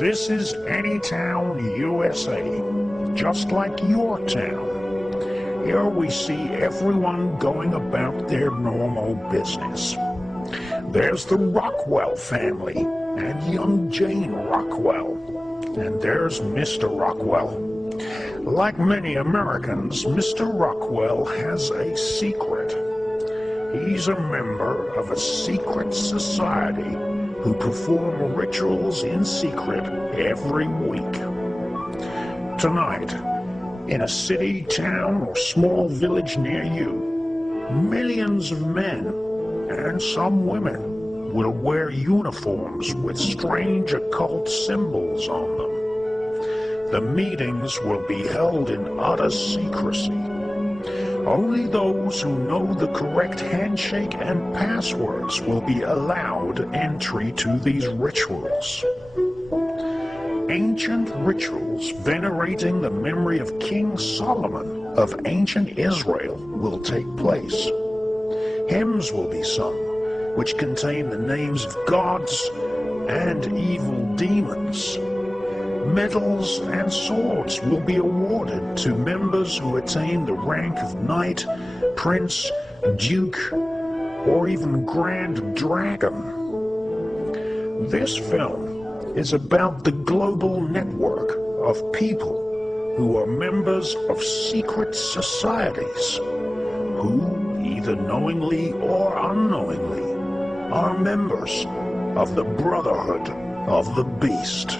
This is Anytown, USA, just like your town. Here we see everyone going about their normal business. There's the Rockwell family and young Jane Rockwell. And there's Mr. Rockwell. Like many Americans, Mr. Rockwell has a secret. He's a member of a secret society who perform rituals in secret every week. Tonight, in a city, town, or small village near you, millions of men and some women will wear uniforms with strange occult symbols on them. The meetings will be held in utter secrecy. Only those who know the correct handshake and passwords will be allowed entry to these rituals. Ancient rituals venerating the memory of King Solomon of ancient Israel will take place. Hymns will be sung, which contain the names of gods and evil demons. Medals and swords will be awarded to members who attain the rank of knight, prince, duke, or even grand dragon. This film is about the global network of people who are members of secret societies, who, either knowingly or unknowingly, are members of the Brotherhood of the Beast.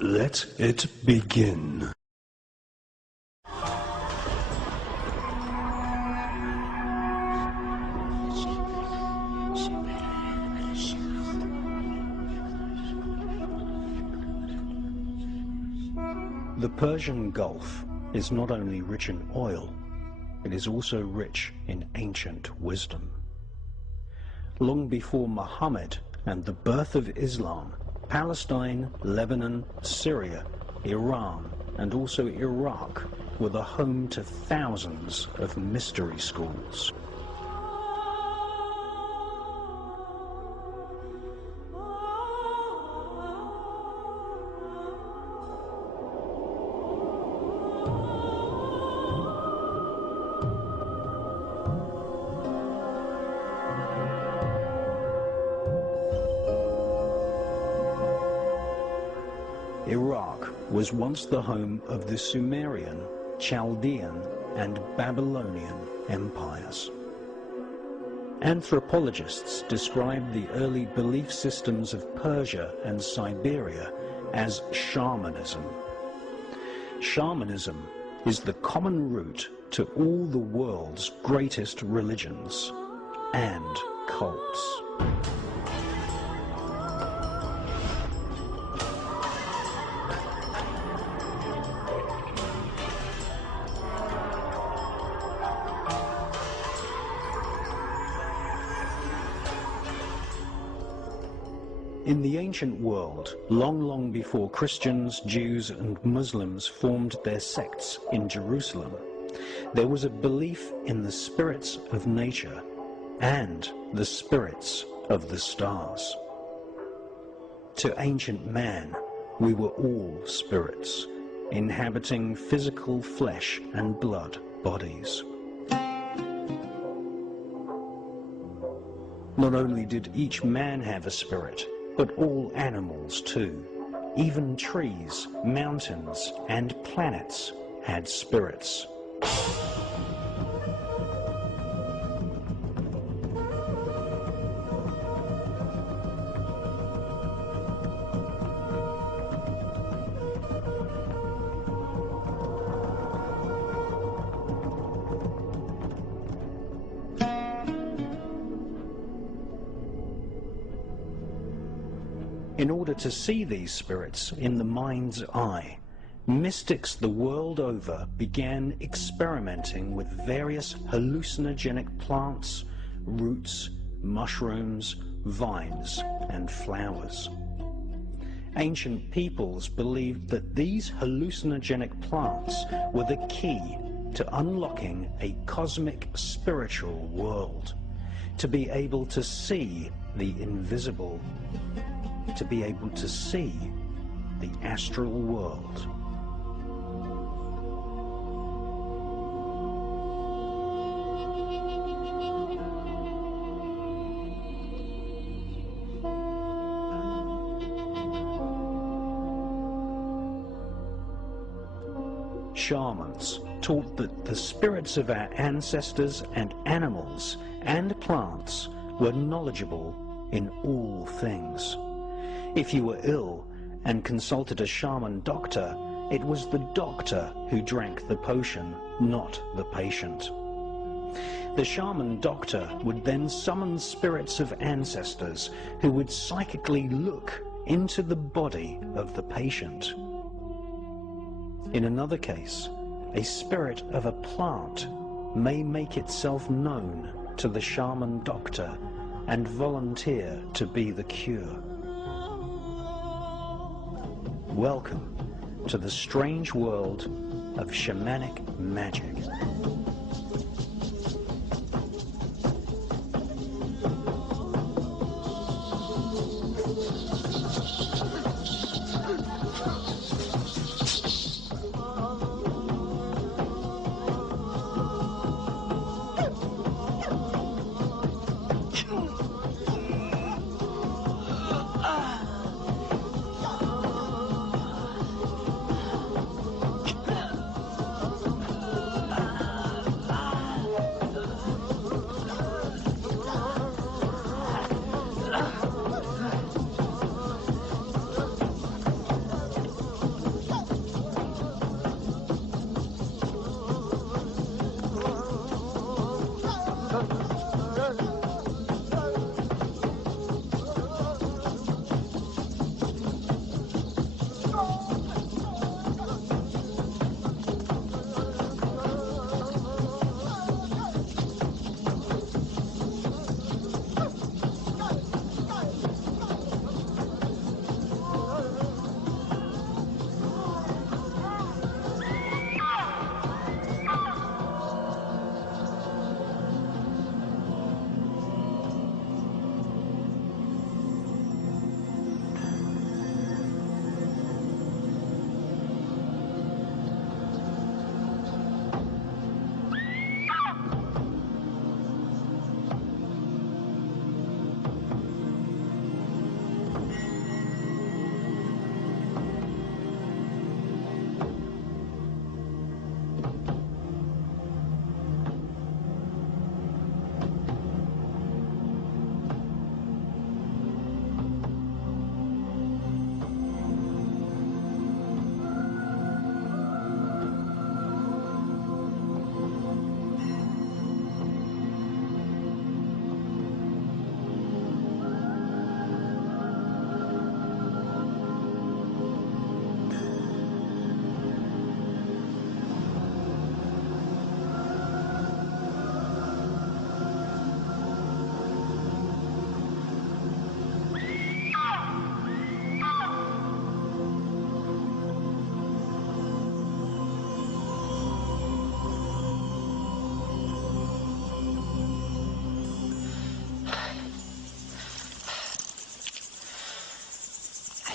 Let it begin. The Persian Gulf is not only rich in oil, it is also rich in ancient wisdom. Long before Muhammad and the birth of Islam, Palestine, Lebanon, Syria, Iran, and also Iraq were the home to thousands of mystery schools. Iraq was once the home of the Sumerian, Chaldean, and Babylonian empires. Anthropologists describe the early belief systems of Persia and Siberia as shamanism. Shamanism is the common root to all the world's greatest religions and cults. In the ancient world, long before Christians, Jews, and Muslims formed their sects in Jerusalem, there was a belief in the spirits of nature and the spirits of the stars. To ancient man, we were all spirits, inhabiting physical flesh and blood bodies. Not only did each man have a spirit, but all animals too. Even trees, mountains, and planets had spirits. In order to see these spirits in the mind's eye, mystics the world over began experimenting with various hallucinogenic plants, roots, mushrooms, vines, and flowers. Ancient peoples believed that these hallucinogenic plants were the key to unlocking a cosmic spiritual world, to be able to see the invisible, to be able to see the astral world. Shamans taught that the spirits of our ancestors and animals and plants were knowledgeable in all things. If you were ill and consulted a shaman doctor, it was the doctor who drank the potion, not the patient. The shaman doctor would then summon spirits of ancestors who would psychically look into the body of the patient. In another case, a spirit of a plant may make itself known to the shaman doctor and volunteer to be the cure. Welcome to the strange world of shamanic magic.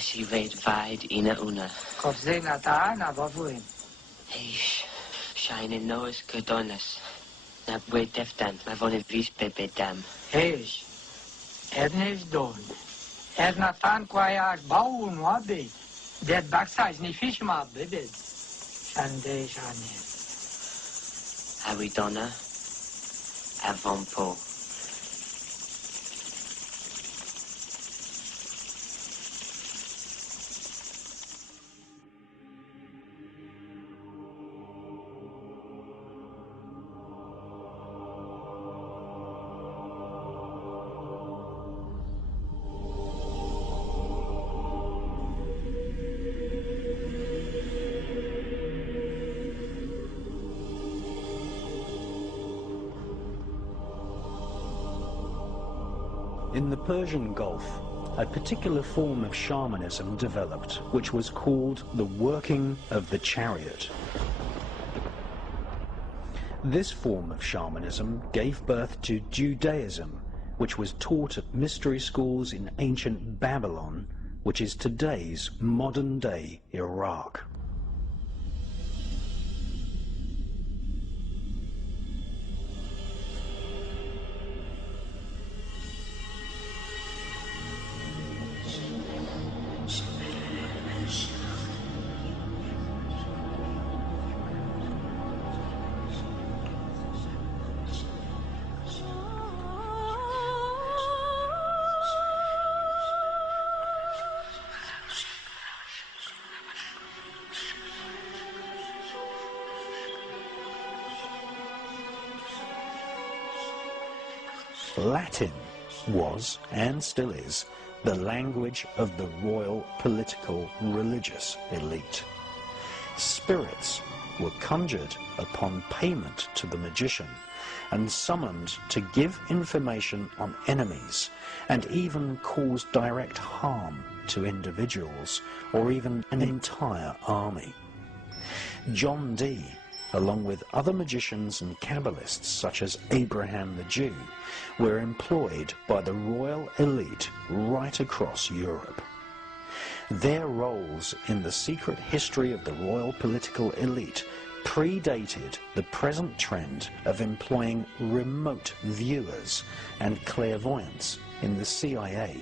Si weet vaid ina una. Kopse na ta na bafuin. Eish, shine noes kudonas. Na bwe deftan, ma vone vis pepe dam. Heish. Ernest don. Nathan kwaya bau no abe. Dead backside ni fish ma bebe. Shande shane. Aridona. Avampo. In the Persian Gulf, a particular form of shamanism developed, which was called the working of the chariot. This form of shamanism gave birth to Judaism, which was taught at mystery schools in ancient Babylon, which is today's modern-day Iraq. Latin was, and still is, the language of the royal political religious elite. Spirits were conjured upon payment to the magician and summoned to give information on enemies and even cause direct harm to individuals or even an entire army. John Dee, along with other magicians and Kabbalists such as Abraham the Jew, were employed by the royal elite right across Europe. Their roles in the secret history of the royal political elite predated the present trend of employing remote viewers and clairvoyants in the CIA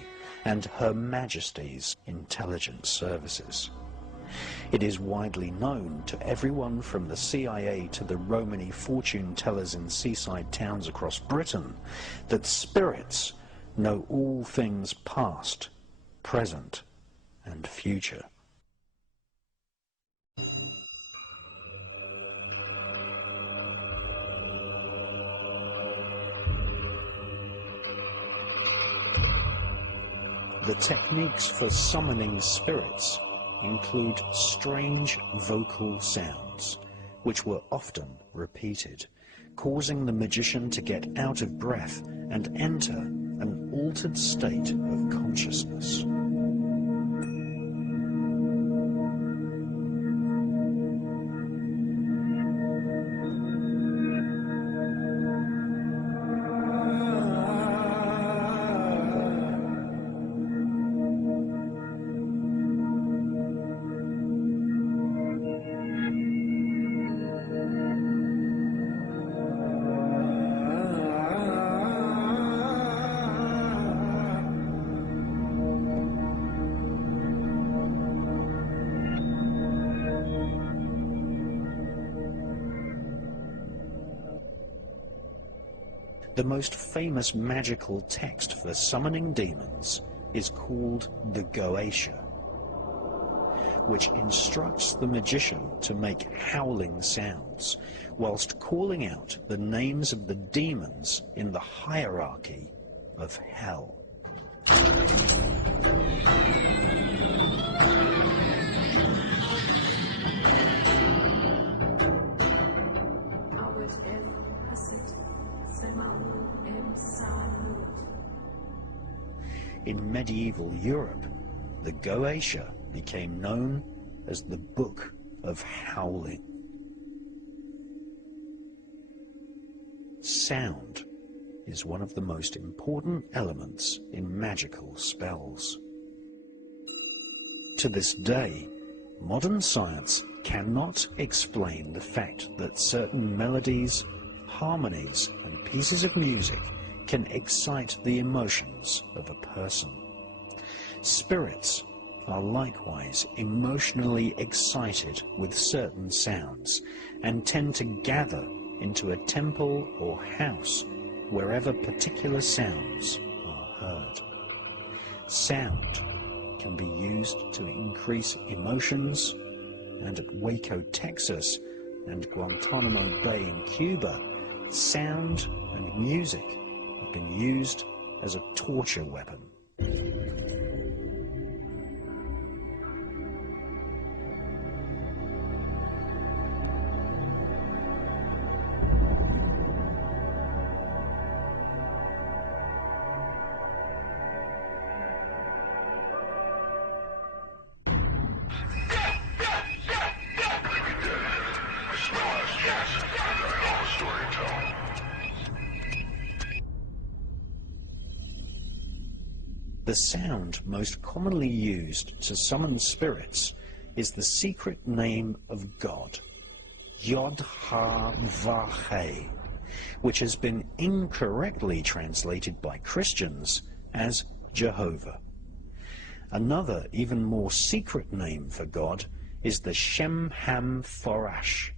and Her Majesty's intelligence services. It is widely known to everyone from the CIA to the Romany fortune tellers in seaside towns across Britain that spirits know all things past, present, and future. The techniques for summoning spirits include strange vocal sounds, which were often repeated, causing the magician to get out of breath and enter an altered state of consciousness. The most famous magical text for summoning demons is called the Goetia, which instructs the magician to make howling sounds whilst calling out the names of the demons in the hierarchy of hell. In medieval Europe, the Goetia became known as the Book of Howling. Sound is one of the most important elements in magical spells. To this day, modern science cannot explain the fact that certain melodies, harmonies, and pieces of music can excite the emotions of a person. Spirits are likewise emotionally excited with certain sounds and tend to gather into a temple or house wherever particular sounds are heard. Sound can be used to increase emotions, and at Waco, Texas, and Guantanamo Bay in Cuba, sound and music have been used as a torture weapon. The sound most commonly used to summon spirits is the secret name of God, Yod-Ha-Vah-He, which has been incorrectly translated by Christians as Jehovah. Another, even more secret name for God is the Shem-Ham-Forash,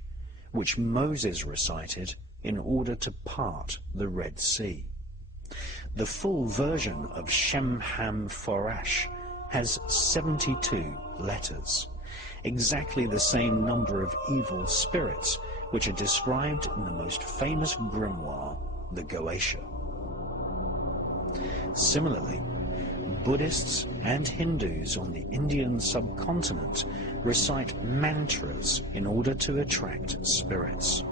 which Moses recited in order to part the Red Sea. The full version of Shem-Ham-Forash has 72 letters, exactly the same number of evil spirits which are described in the most famous grimoire, the Goetia. Similarly, Buddhists and Hindus on the Indian subcontinent recite mantras in order to attract spirits.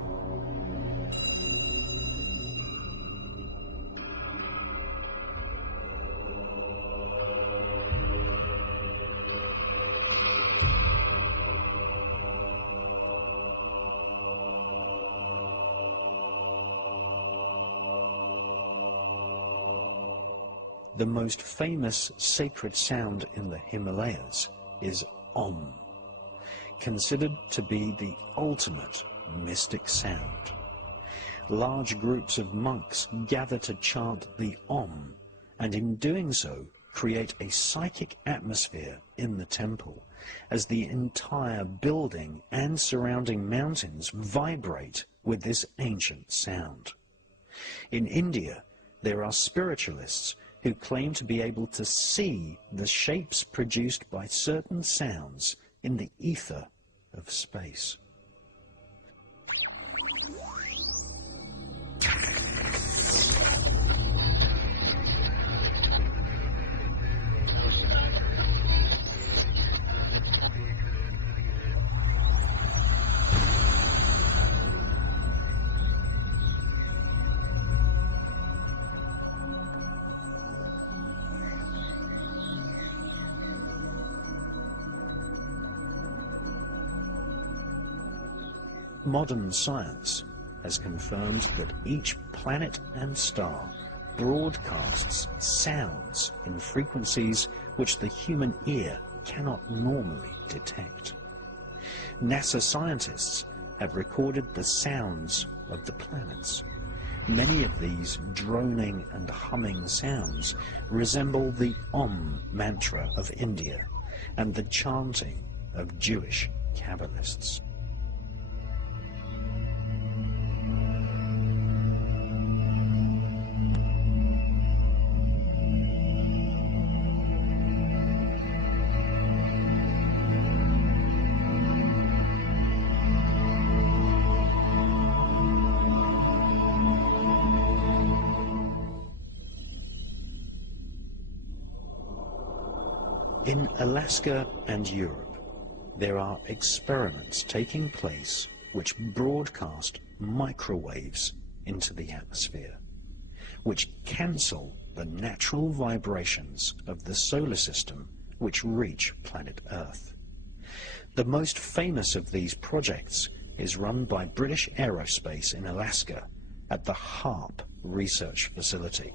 The most famous sacred sound in the Himalayas is Om, considered to be the ultimate mystic sound. Large groups of monks gather to chant the Om, and in doing so create a psychic atmosphere in the temple, as the entire building and surrounding mountains vibrate with this ancient sound. In India, there are spiritualists who claim to be able to see the shapes produced by certain sounds in the ether of space. Modern science has confirmed that each planet and star broadcasts sounds in frequencies which the human ear cannot normally detect. NASA scientists have recorded the sounds of the planets. Many of these droning and humming sounds resemble the Om mantra of India and the chanting of Jewish Kabbalists. In Alaska and Europe, there are experiments taking place which broadcast microwaves into the atmosphere, which cancel the natural vibrations of the solar system which reach planet Earth. The most famous of these projects is run by British Aerospace in Alaska at the HARP research facility.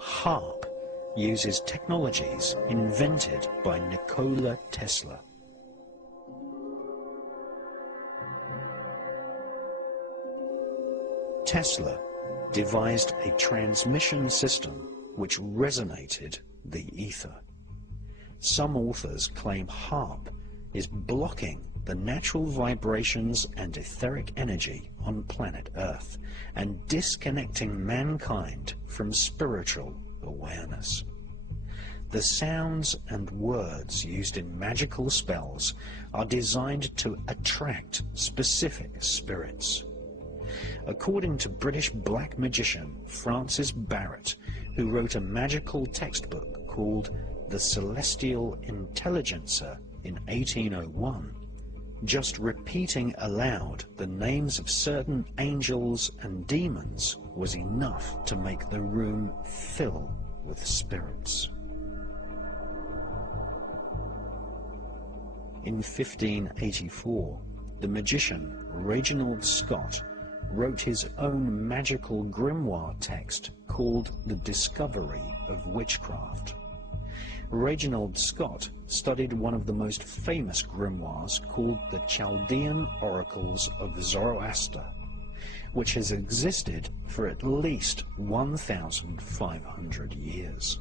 HARP uses technologies invented by Nikola Tesla. Tesla devised a transmission system which resonated the ether. Some authors claim HARP is blocking the natural vibrations and etheric energy on planet Earth and disconnecting mankind from spiritual awareness. The sounds and words used in magical spells are designed to attract specific spirits. According to British black magician Francis Barrett, who wrote a magical textbook called The Celestial Intelligencer in 1801, just repeating aloud the names of certain angels and demons was enough to make the room fill with spirits. In 1584, the magician Reginald Scott wrote his own magical grimoire text called The Discovery of Witchcraft. Reginald Scott studied one of the most famous grimoires called the Chaldean Oracles of Zoroaster, which has existed for at least 1,500 years.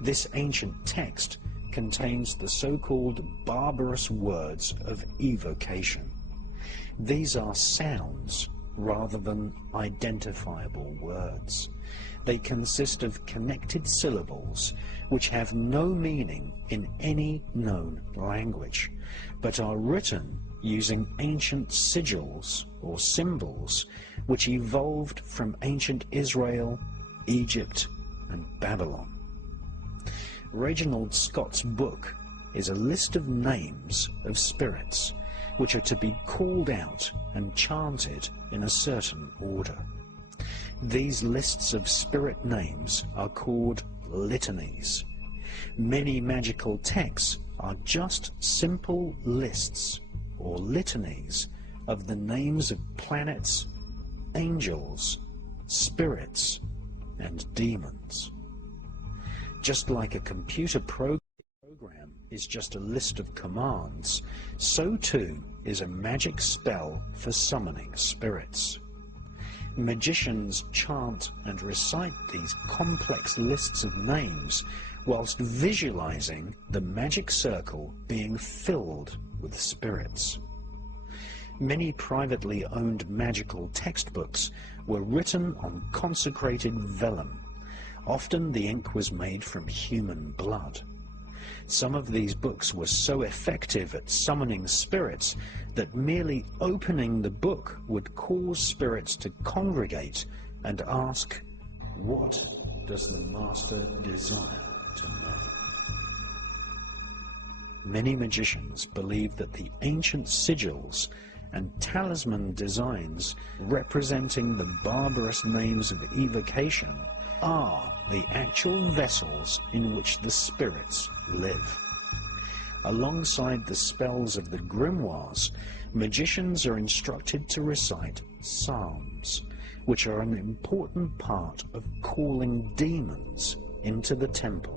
This ancient text contains the so-called barbarous words of evocation. These are sounds rather than identifiable words. They consist of connected syllables which have no meaning in any known language, but are written using ancient sigils or symbols which evolved from ancient Israel, Egypt, and Babylon. Reginald Scott's book is a list of names of spirits which are to be called out and chanted in a certain order. These lists of spirit names are called litanies. Many magical texts are just simple lists or litanies of the names of planets, angels, spirits, and demons. Just like a computer program is just a list of commands, so too is a magic spell for summoning spirits. Magicians chant and recite these complex lists of names whilst visualizing the magic circle being filled with spirits. Many privately owned magical textbooks were written on consecrated vellum. Often the ink was made from human blood. Some of these books were so effective at summoning spirits that merely opening the book would cause spirits to congregate and ask, "What does the master desire to know?" Many magicians believe that the ancient sigils and talisman designs representing the barbarous names of evocation are the actual vessels in which the spirits live. Alongside the spells of the grimoires, magicians are instructed to recite psalms, which are an important part of calling demons into the temple.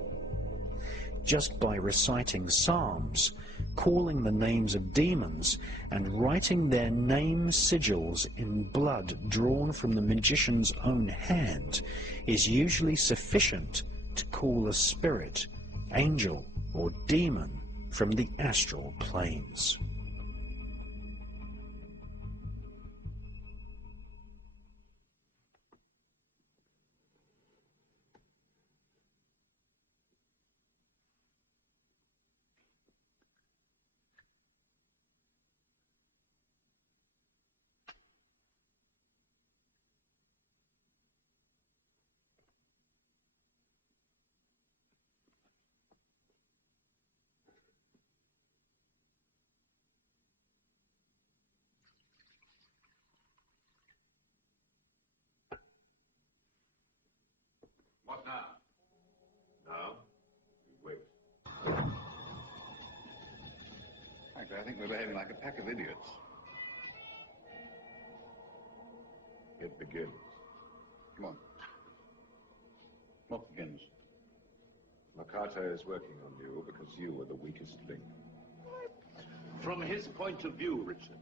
Just by reciting psalms, calling the names of demons, and writing their name sigils in blood drawn from the magician's own hand is usually sufficient to call a spirit, angel, or demon from the astral planes. What now? Now, you wait. Actually, I think we're behaving like a pack of idiots. It begins. Come on. What begins? Makata is working on you because you were the weakest link. From his point of view, Richard,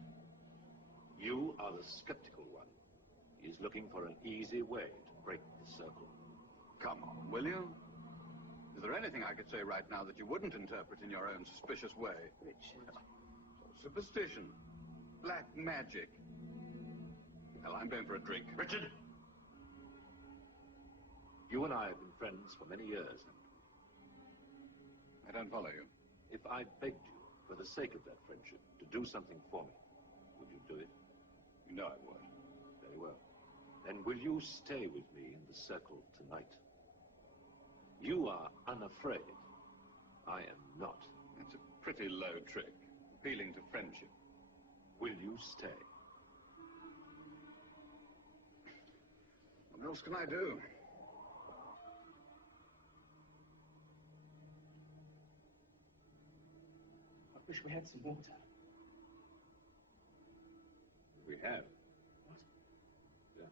you are the skeptical one. He is looking for an easy way to break the circle. Come on, will you? Is there anything I could say right now that you wouldn't interpret in your own suspicious way? Richard. Superstition. Black magic. Hell, I'm going for a drink. Richard! You and I have been friends for many years, haven't we? I don't follow you. If I begged you, for the sake of that friendship, to do something for me, would you do it? You know I would. Very well. Then will you stay with me in the circle tonight? You are unafraid. I am not. It's a pretty low trick, appealing to friendship. Will you stay? What else can I do? Wish we had some water. We have. What? Yeah.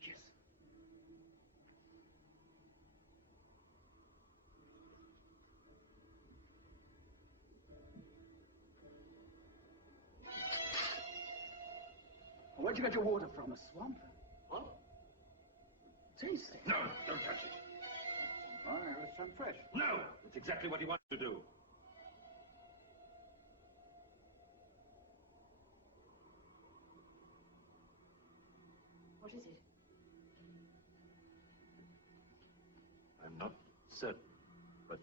Yes. Where'd you get your water from? A swamp? What? Tasty. No, don't touch it. Oh, it was some fresh. No! It's exactly what you want to do. What is it? I'm not certain, but...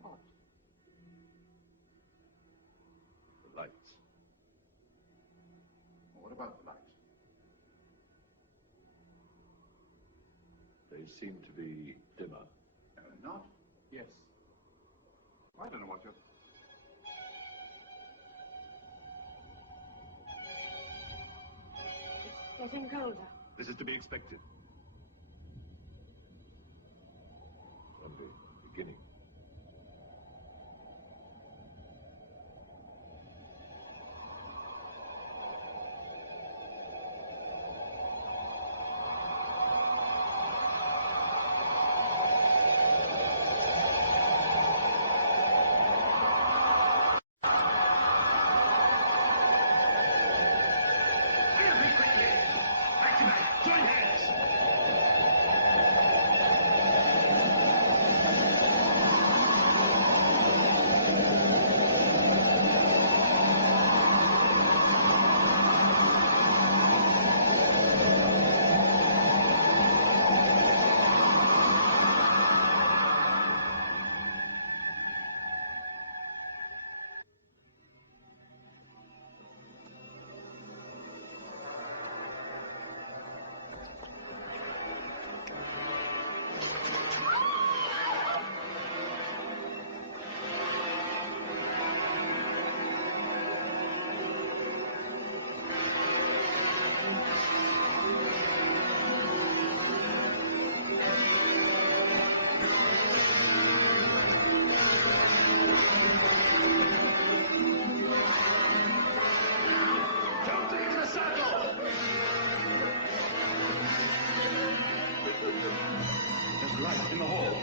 What? The lights. Well, what about the lights? They seem to be dimmer. Not? Yes. I don't know what you're... It's getting colder. This is to be expected. Only beginning. There's light in the hall.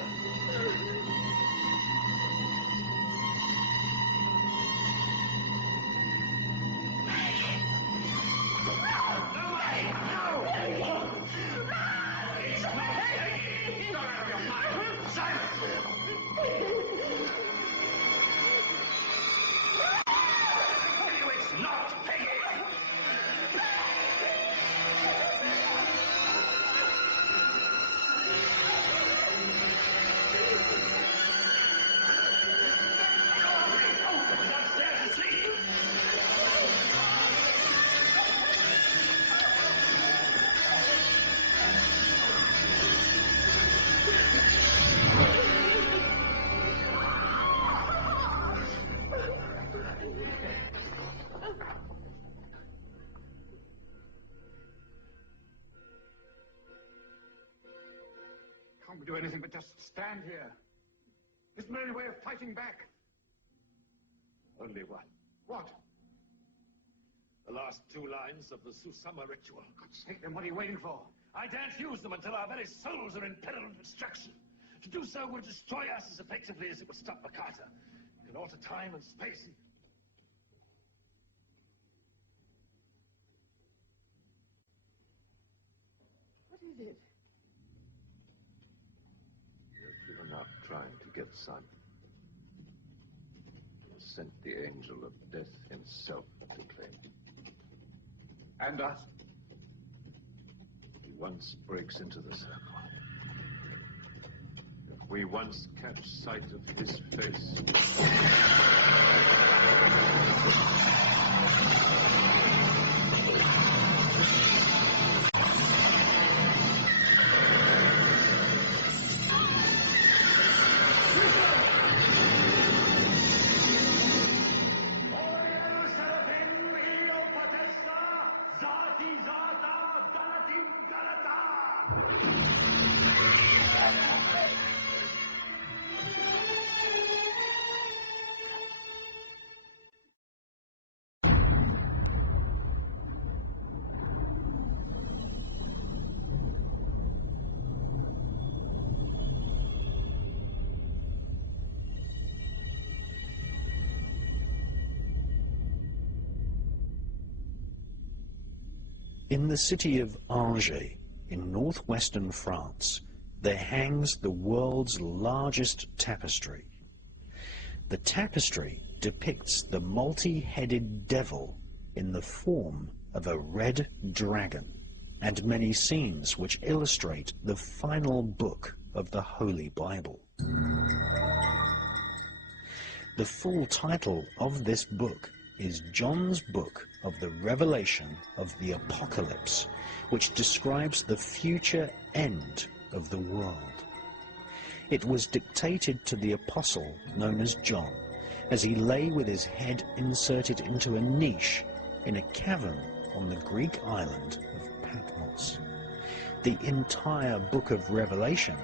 Can't we do anything but just stand here? Isn't there any way of fighting back? Only one. What? The last two lines of the Susama ritual. God's sake, then what are you waiting for? I daren't use them until our very souls are in peril of destruction. To do so would destroy us as effectively as it would stop Makata. It can alter time and space. What is it? You've given up trying to get Simon. He sent the angel of death himself to claim him. And us? He once breaks into the circle. If we once catch sight of his face... In the city of Angers, in northwestern France, there hangs the world's largest tapestry. The tapestry depicts the multi-headed devil in the form of a red dragon, and many scenes which illustrate the final book of the Holy Bible. The full title of this book is John's Book of the Revelation of the Apocalypse, which describes the future end of the world. It was dictated to the apostle known as John, as he lay with his head inserted into a niche in a cavern on the Greek island of Patmos. The entire book of Revelation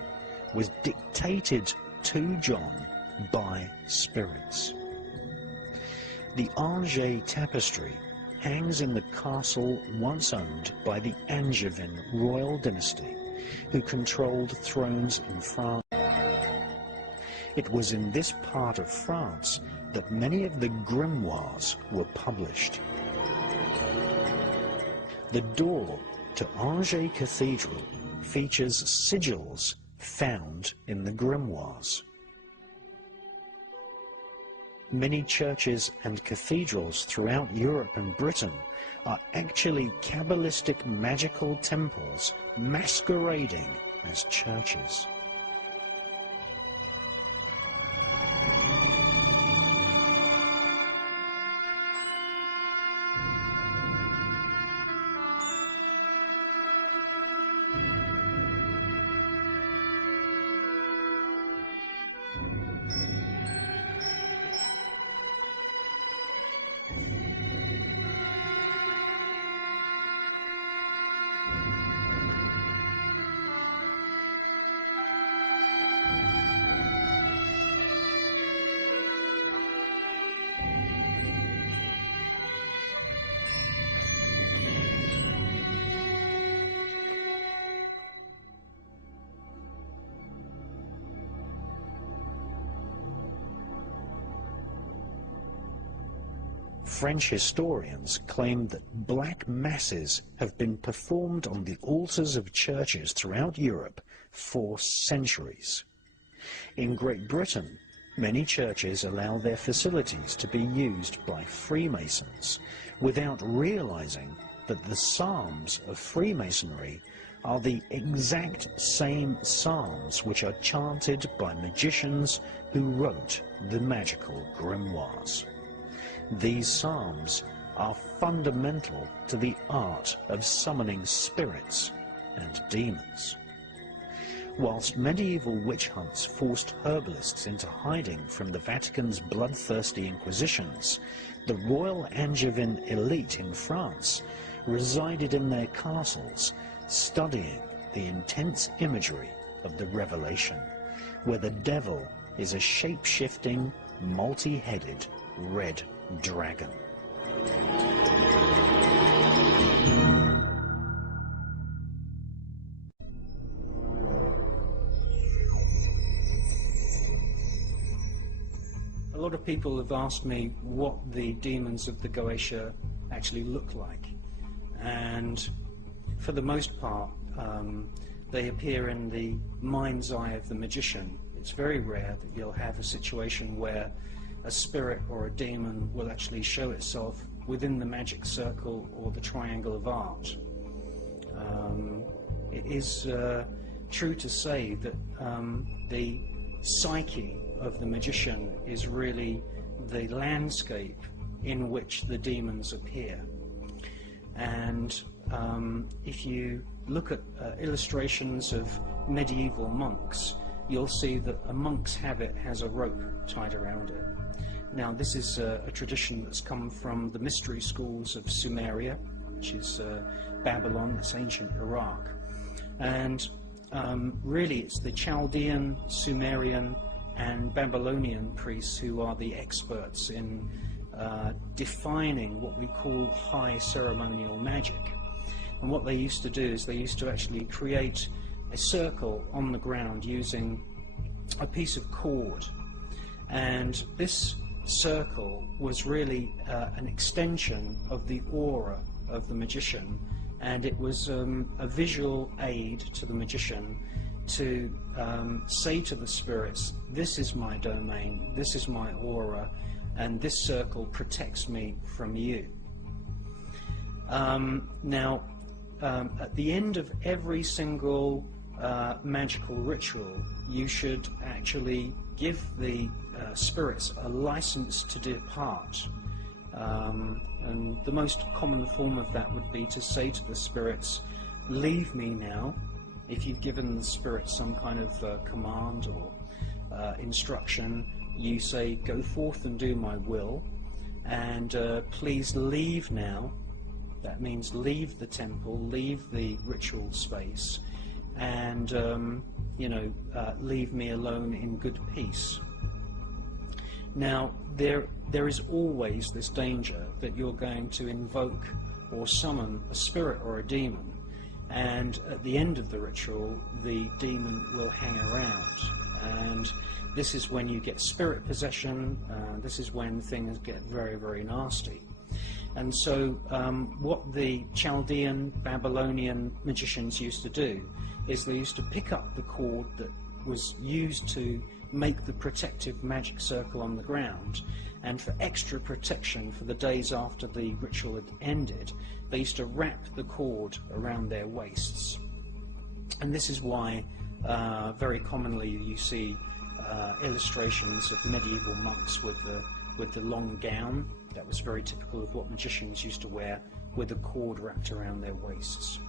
was dictated to John by spirits. The Angers tapestry hangs in the castle once owned by the Angevin royal dynasty, who controlled thrones in France. It was in this part of France that many of the grimoires were published. The door to Angers Cathedral features sigils found in the grimoires. Many churches and cathedrals throughout Europe and Britain are actually Kabbalistic magical temples masquerading as churches. French historians claim that black masses have been performed on the altars of churches throughout Europe for centuries. In Great Britain, many churches allow their facilities to be used by Freemasons without realizing that the psalms of Freemasonry are the exact same psalms which are chanted by magicians who wrote the magical grimoires. These psalms are fundamental to the art of summoning spirits and demons. Whilst medieval witch hunts forced herbalists into hiding from the Vatican's bloodthirsty inquisitions, the royal Angevin elite in France resided in their castles, studying the intense imagery of the Revelation, where the devil is a shape-shifting, multi-headed red dragon. A lot of people have asked me what the demons of the Goetia actually look like, and for the most part they appear in the mind's eye of the magician. It's very rare that you'll have a situation where a spirit or a demon will actually show itself within the magic circle or the triangle of art. It is true to say that the psyche of the magician is really the landscape in which the demons appear. And if you look at illustrations of medieval monks, you'll see that a monk's habit has a rope tied around it. Now, this is a tradition that's come from the mystery schools of Sumeria, which is Babylon, that's ancient Iraq. And really it's the Chaldean, Sumerian and Babylonian priests who are the experts in defining what we call high ceremonial magic. And what they used to do is they used to actually create a circle on the ground using a piece of cord. And this circle was really an extension of the aura of the magician, and it was a visual aid to the magician to say to the spirits, this is my domain, this is my aura, and this circle protects me from you. Now, at the end of every single magical ritual, you should actually give the spirits a license to depart. And the most common form of that would be to say to the spirits, leave me now. If you've given the spirits some kind of command or instruction, you say, go forth and do my will, and please leave now. That means leave the temple, leave the ritual space, and leave me alone in good peace. Now, there is always this danger that you're going to invoke or summon a spirit or a demon, and at the end of the ritual, the demon will hang around. And this is when you get spirit possession, this is when things get very, very nasty. And so what the Chaldean, Babylonian magicians used to do is they used to pick up the cord that was used to make the protective magic circle on the ground, and for extra protection for the days after the ritual had ended, they used to wrap the cord around their waists. And this is why very commonly you see illustrations of medieval monks with the long gown. That was very typical of what magicians used to wear, with a cord wrapped around their waists.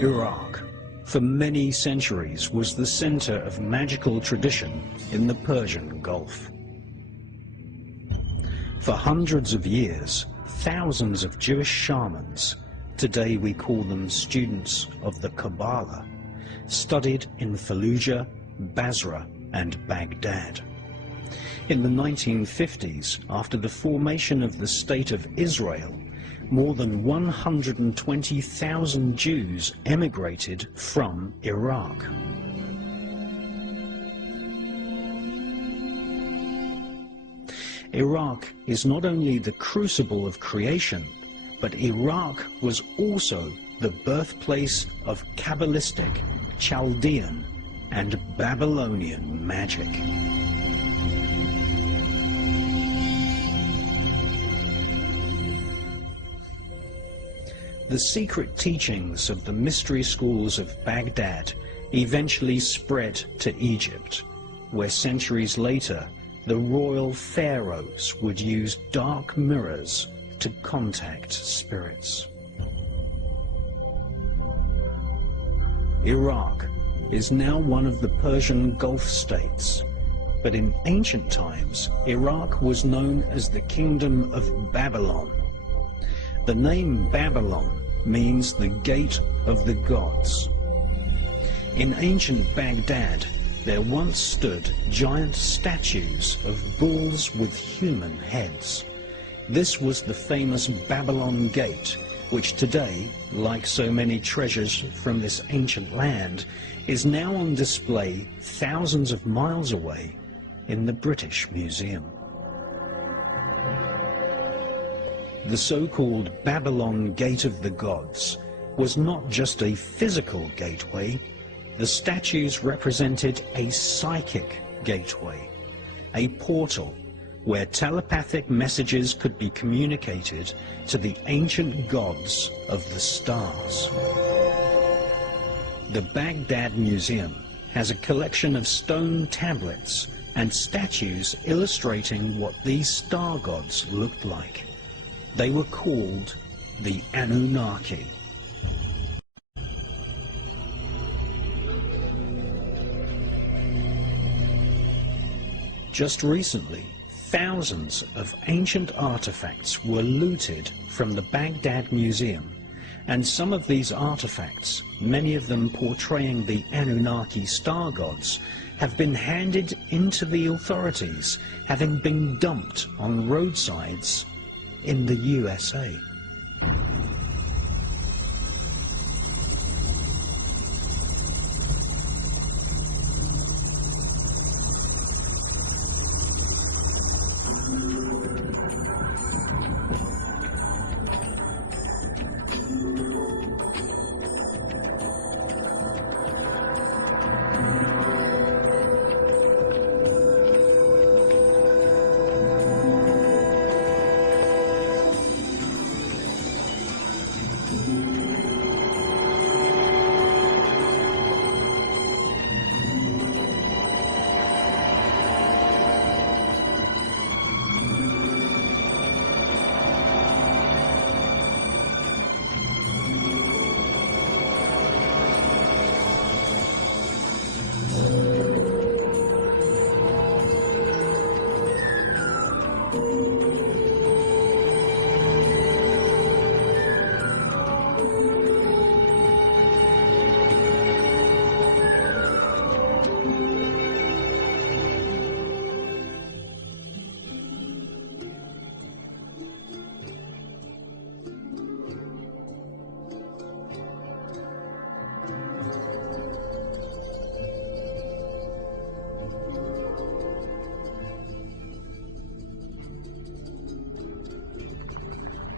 Iraq, for many centuries, was the center of magical tradition in the Persian Gulf. For hundreds of years, thousands of Jewish shamans, today we call them students of the Kabbalah, studied in Fallujah, Basra, and Baghdad. In the 1950s, after the formation of the State of Israel, more than 120,000 Jews emigrated from Iraq. Iraq is not only the crucible of creation, but Iraq was also the birthplace of Kabbalistic, Chaldean, and Babylonian magic. The secret teachings of the mystery schools of Baghdad eventually spread to Egypt, where centuries later the royal pharaohs would use dark mirrors to contact spirits. Iraq is now one of the Persian Gulf states, but in ancient times Iraq was known as the Kingdom of Babylon. The name Babylon means the gate of the gods. In ancient Baghdad, there once stood giant statues of bulls with human heads. This was the famous Babylon Gate, which today, like so many treasures from this ancient land, is now on display thousands of miles away in the British Museum. The so-called Babylon Gate of the Gods was not just a physical gateway. The statues represented a psychic gateway, a portal where telepathic messages could be communicated to the ancient gods of the stars. The Baghdad Museum has a collection of stone tablets and statues illustrating what these star gods looked like. They were called the Anunnaki. Just recently, thousands of ancient artifacts were looted from the Baghdad Museum, and some of these artifacts, many of them portraying the Anunnaki star gods, have been handed into the authorities, having been dumped on roadsides in the USA.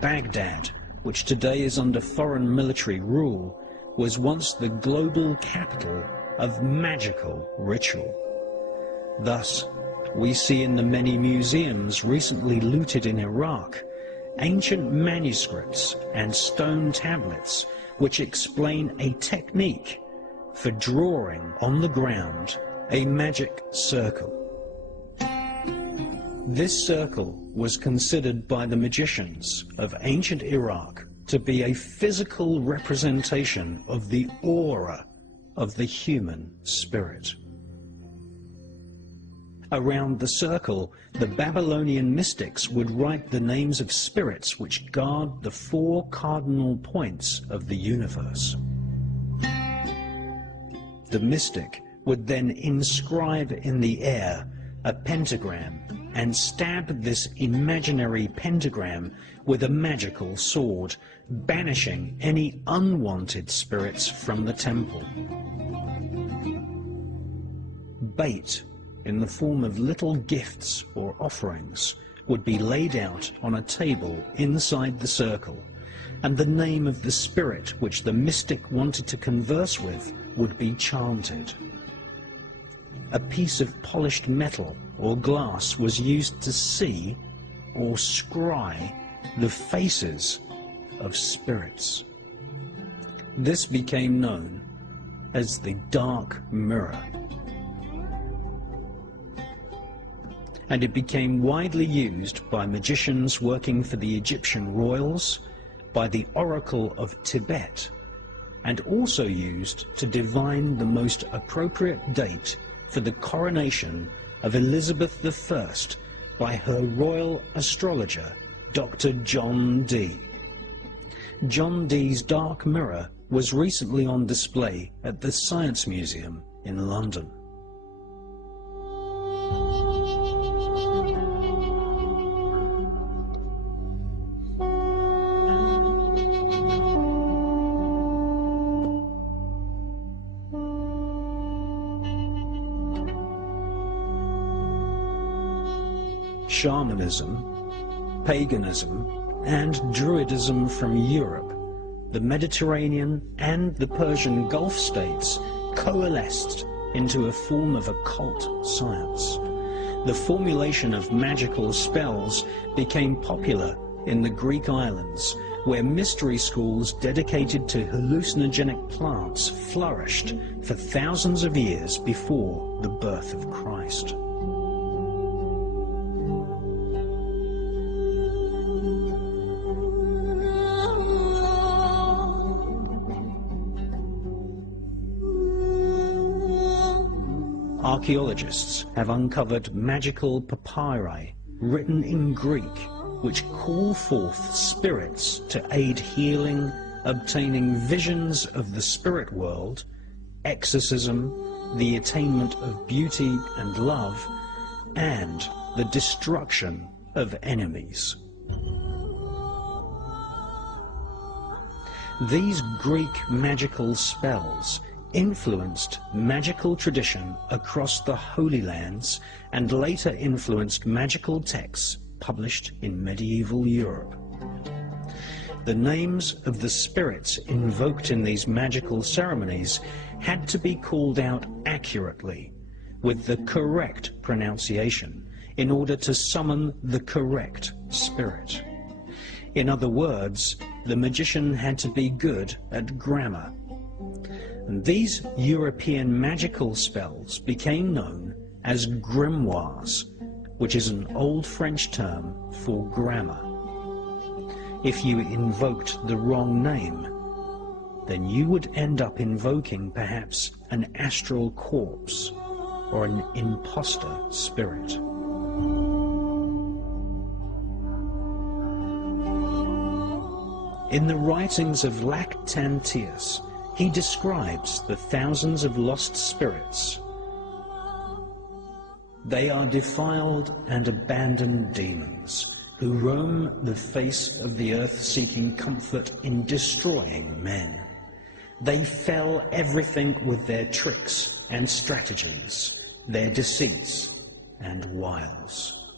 Baghdad, which today is under foreign military rule, was once the global capital of magical ritual. Thus, we see in the many museums recently looted in Iraq ancient manuscripts and stone tablets which explain a technique for drawing on the ground a magic circle. This circle was considered by the magicians of ancient Iraq to be a physical representation of the aura of the human spirit. Around the circle, the Babylonian mystics would write the names of spirits which guard the 4 cardinal points of the universe. The mystic would then inscribe in the air a pentagram and stab this imaginary pentagram with a magical sword, banishing any unwanted spirits from the temple. Bait, in the form of little gifts or offerings, would be laid out on a table inside the circle, and the name of the spirit which the mystic wanted to converse with would be chanted. A piece of polished metal or glass was used to see or scry the faces of spirits. This became known as the dark mirror, and it became widely used by magicians working for the Egyptian royals, by the Oracle of Tibet, and also used to divine the most appropriate date for the coronation of Elizabeth I by her royal astrologer, Dr. John Dee. John Dee's dark mirror was recently on display at the Science Museum in London. Shamanism, paganism, and Druidism from Europe, the Mediterranean and the Persian Gulf states coalesced into a form of occult science. The formulation of magical spells became popular in the Greek islands, where mystery schools dedicated to hallucinogenic plants flourished for thousands of years before the birth of Christ. Archaeologists have uncovered magical papyri written in Greek which call forth spirits to aid healing, obtaining visions of the spirit world, exorcism, the attainment of beauty and love, and the destruction of enemies. These Greek magical spells influenced magical tradition across the Holy Lands and later influenced magical texts published in medieval Europe. The names of the spirits invoked in these magical ceremonies had to be called out accurately, with the correct pronunciation, in order to summon the correct spirit. In other words, the magician had to be good at grammar. And these European magical spells became known as grimoires, which is an old French term for grammar. If you invoked the wrong name, then you would end up invoking perhaps an astral corpse or an imposter spirit. In the writings of Lactantius, he describes the thousands of lost spirits. They are defiled and abandoned demons who roam the face of the earth seeking comfort in destroying men. They fell everything with their tricks and strategies, their deceits and wiles.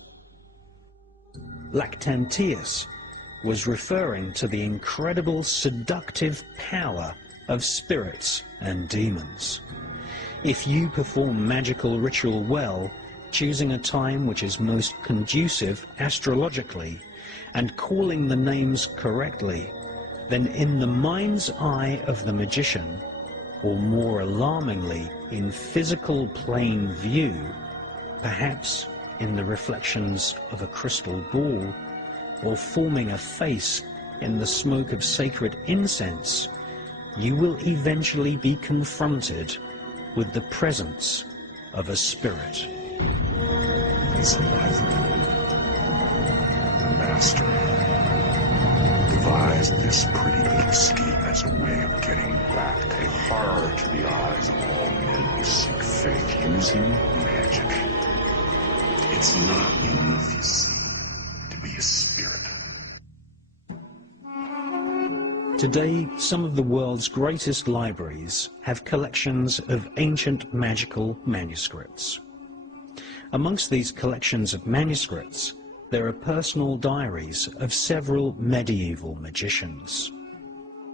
Lactantius was referring to the incredible seductive power of spirits and demons. If you perform magical ritual well, choosing a time which is most conducive astrologically, and calling the names correctly, then in the mind's eye of the magician, or more alarmingly, in physical plane view, perhaps in the reflections of a crystal ball, or forming a face in the smoke of sacred incense, you will eventually be confronted with the presence of a spirit. It's like the master devised this pretty little scheme as a way of getting back, a horror to the eyes of all men who seek faith using magic. It's not enough, you see, to be a spirit. Today, some of the world's greatest libraries have collections of ancient magical manuscripts. Amongst these collections of manuscripts, there are personal diaries of several medieval magicians.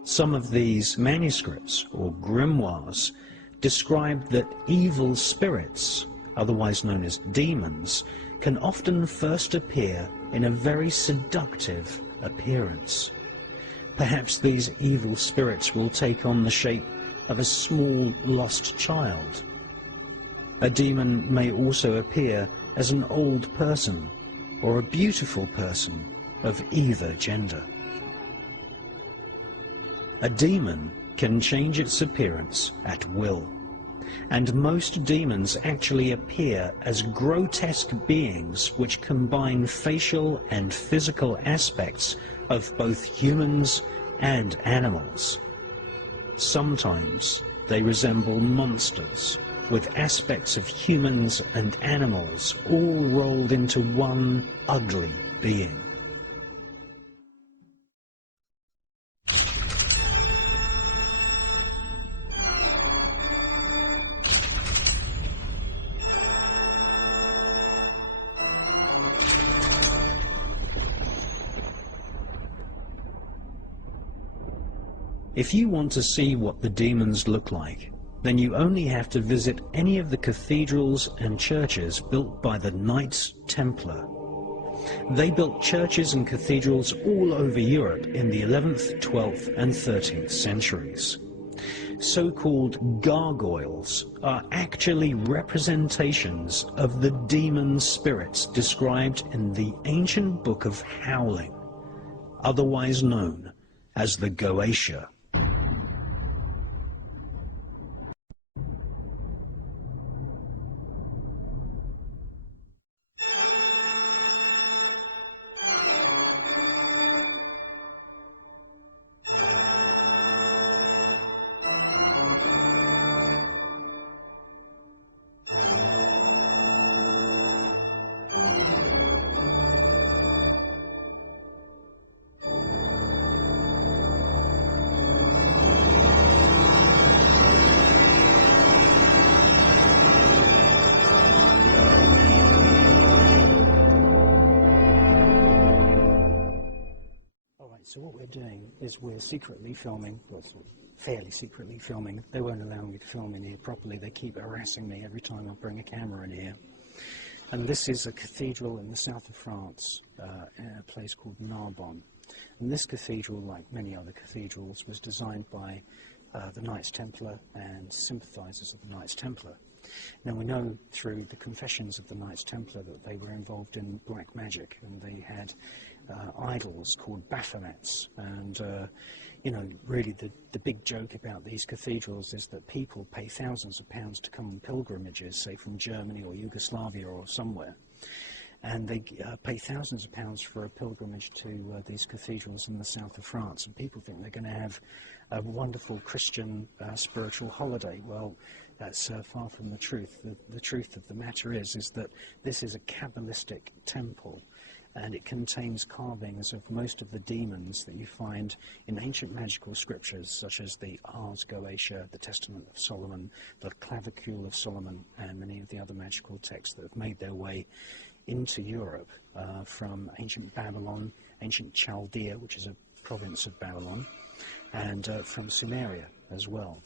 Some of these manuscripts, or grimoires, describe that evil spirits, otherwise known as demons, can often first appear in a very seductive appearance. Perhaps these evil spirits will take on the shape of a small lost child. A demon may also appear as an old person or a beautiful person of either gender. A demon can change its appearance at will, and most demons actually appear as grotesque beings which combine facial and physical aspects of both humans and animals. Sometimes they resemble monsters, with aspects of humans and animals all rolled into one ugly being. If you want to see what the demons look like, then you only have to visit any of the cathedrals and churches built by the Knights Templar. They built churches and cathedrals all over Europe in the 11th, 12th and 13th centuries. So-called gargoyles are actually representations of the demon spirits described in the ancient book of Howling, otherwise known as the Goetia. So what we're doing is we're secretly filming, well, sort of fairly secretly filming. They won't allow me to film in here properly. They keep harassing me every time I bring a camera in here. And this is a cathedral in the south of France, in a place called Narbonne. And this cathedral, like many other cathedrals, was designed by the Knights Templar and sympathizers of the Knights Templar. Now we know through the confessions of the Knights Templar that they were involved in black magic, and they had idols called Baphomets, and you know, really the big joke about these cathedrals is that people pay thousands of pounds to come on pilgrimages, say from Germany or Yugoslavia or somewhere, and they pay thousands of pounds for a pilgrimage to these cathedrals in the south of France, and people think they're going to have a wonderful Christian spiritual holiday. Well, that's far from the truth. The truth of the matter is that this is a Kabbalistic temple, and it contains carvings of most of the demons that you find in ancient magical scriptures, such as the Ars Goetia, the Testament of Solomon, the Clavicule of Solomon, and many of the other magical texts that have made their way into Europe from ancient Babylon, ancient Chaldea, which is a province of Babylon, and from Sumeria as well.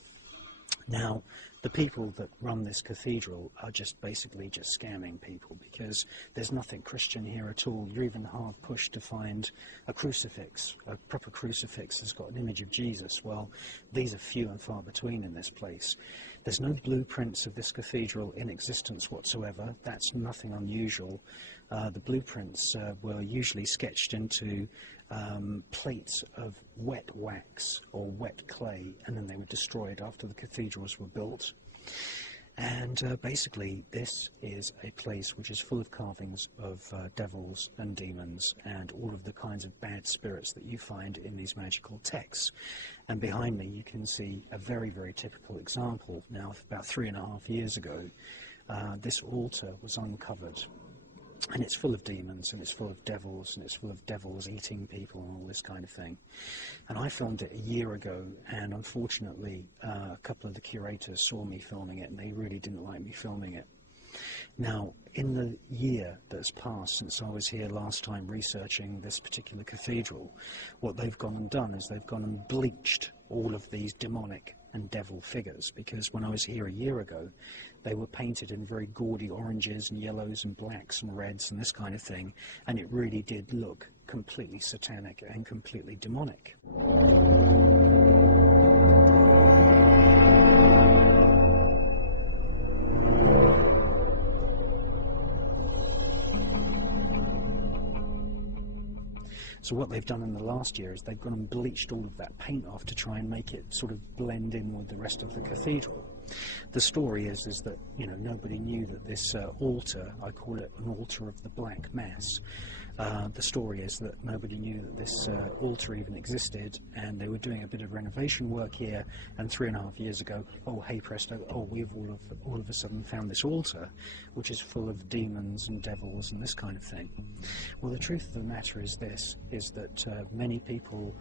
Now, the people that run this cathedral are just basically just scamming people, because there's nothing Christian here at all. You're even hard pushed to find a crucifix, a proper crucifix that's got an image of Jesus. Well, these are few and far between in this place. There's no blueprints of this cathedral in existence whatsoever. That's nothing unusual. The blueprints were usually sketched into plates of wet wax or wet clay, and then they were destroyed after the cathedrals were built. And basically this is a place which is full of carvings of devils and demons and all of the kinds of bad spirits that you find in these magical texts. And behind me you can see a very, very typical example. Now, about 3.5 years ago, this altar was uncovered. And it's full of demons, and it's full of devils, and it's full of devils eating people and all this kind of thing. And I filmed it a year ago, and unfortunately a couple of the curators saw me filming it, and they really didn't like me filming it. Now, in the year that's passed since I was here last time researching this particular cathedral, what they've gone and done is they've gone and bleached all of these demonic and devil figures, because when I was here a year ago, they were painted in very gaudy oranges and yellows and blacks and reds and this kind of thing, and it really did look completely satanic and completely demonic. So what they've done in the last year is they've gone and bleached all of that paint off to try and make it sort of blend in with the rest of the cathedral. The story is that, you know, nobody knew that this altar, I call it an altar of the Black Mass, the story is that nobody knew that this altar even existed, and they were doing a bit of renovation work here, and 3.5 years ago, oh hey presto, oh we've all of a sudden found this altar which is full of demons and devils and this kind of thing. Well, the truth of the matter is this, is that many people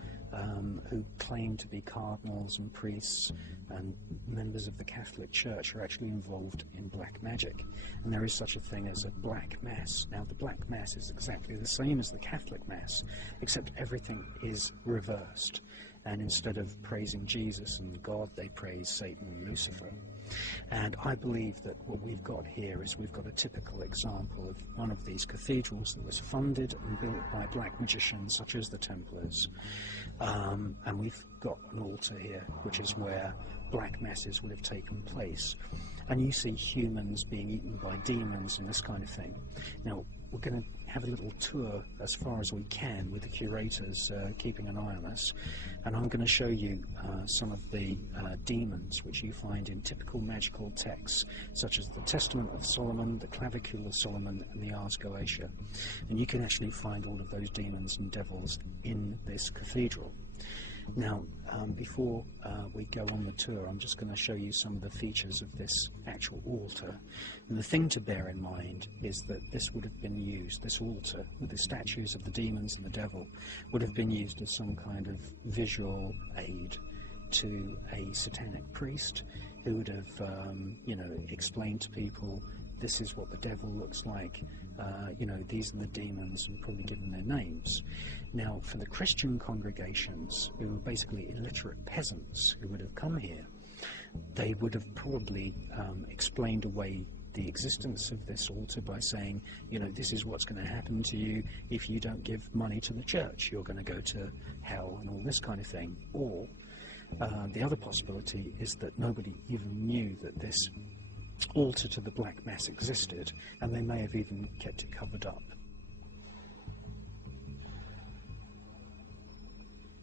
who claim to be cardinals and priests and members of the Catholic Church are actually involved in black magic, and there is such a thing as a Black Mass. Now, the Black Mass is exactly the same as the Catholic Mass, except everything is reversed, and instead of praising Jesus and God, they praise Satan and Lucifer. And I believe that what we've got here is we've got a typical example of one of these cathedrals that was funded and built by black magicians such as the Templars, and we've got an altar here which is where black masses would have taken place, and you see humans being eaten by demons and this kind of thing. Now, we're going to have a little tour as far as we can with the curators keeping an eye on us, and I'm going to show you some of the demons which you find in typical magical texts such as the Testament of Solomon, the Clavicule of Solomon and the Ars Goetia, and you can actually find all of those demons and devils in this cathedral. Now, before we go on the tour, I'm just going to show you some of the features of this actual altar. And the thing to bear in mind is that this would have been used, this altar with the statues of the demons and the devil, would have been used as some kind of visual aid to a satanic priest who would have, you know, explained to people, this is what the devil looks like, you know, these are the demons, and probably given their names. Now, for the Christian congregations, who were basically illiterate peasants who would have come here, they would have probably explained away the existence of this altar by saying, you know, this is what's going to happen to you if you don't give money to the church. You're going to go to hell and all this kind of thing. Or the other possibility is that nobody even knew that this altar to the Black Mass existed, and they may have even kept it covered up.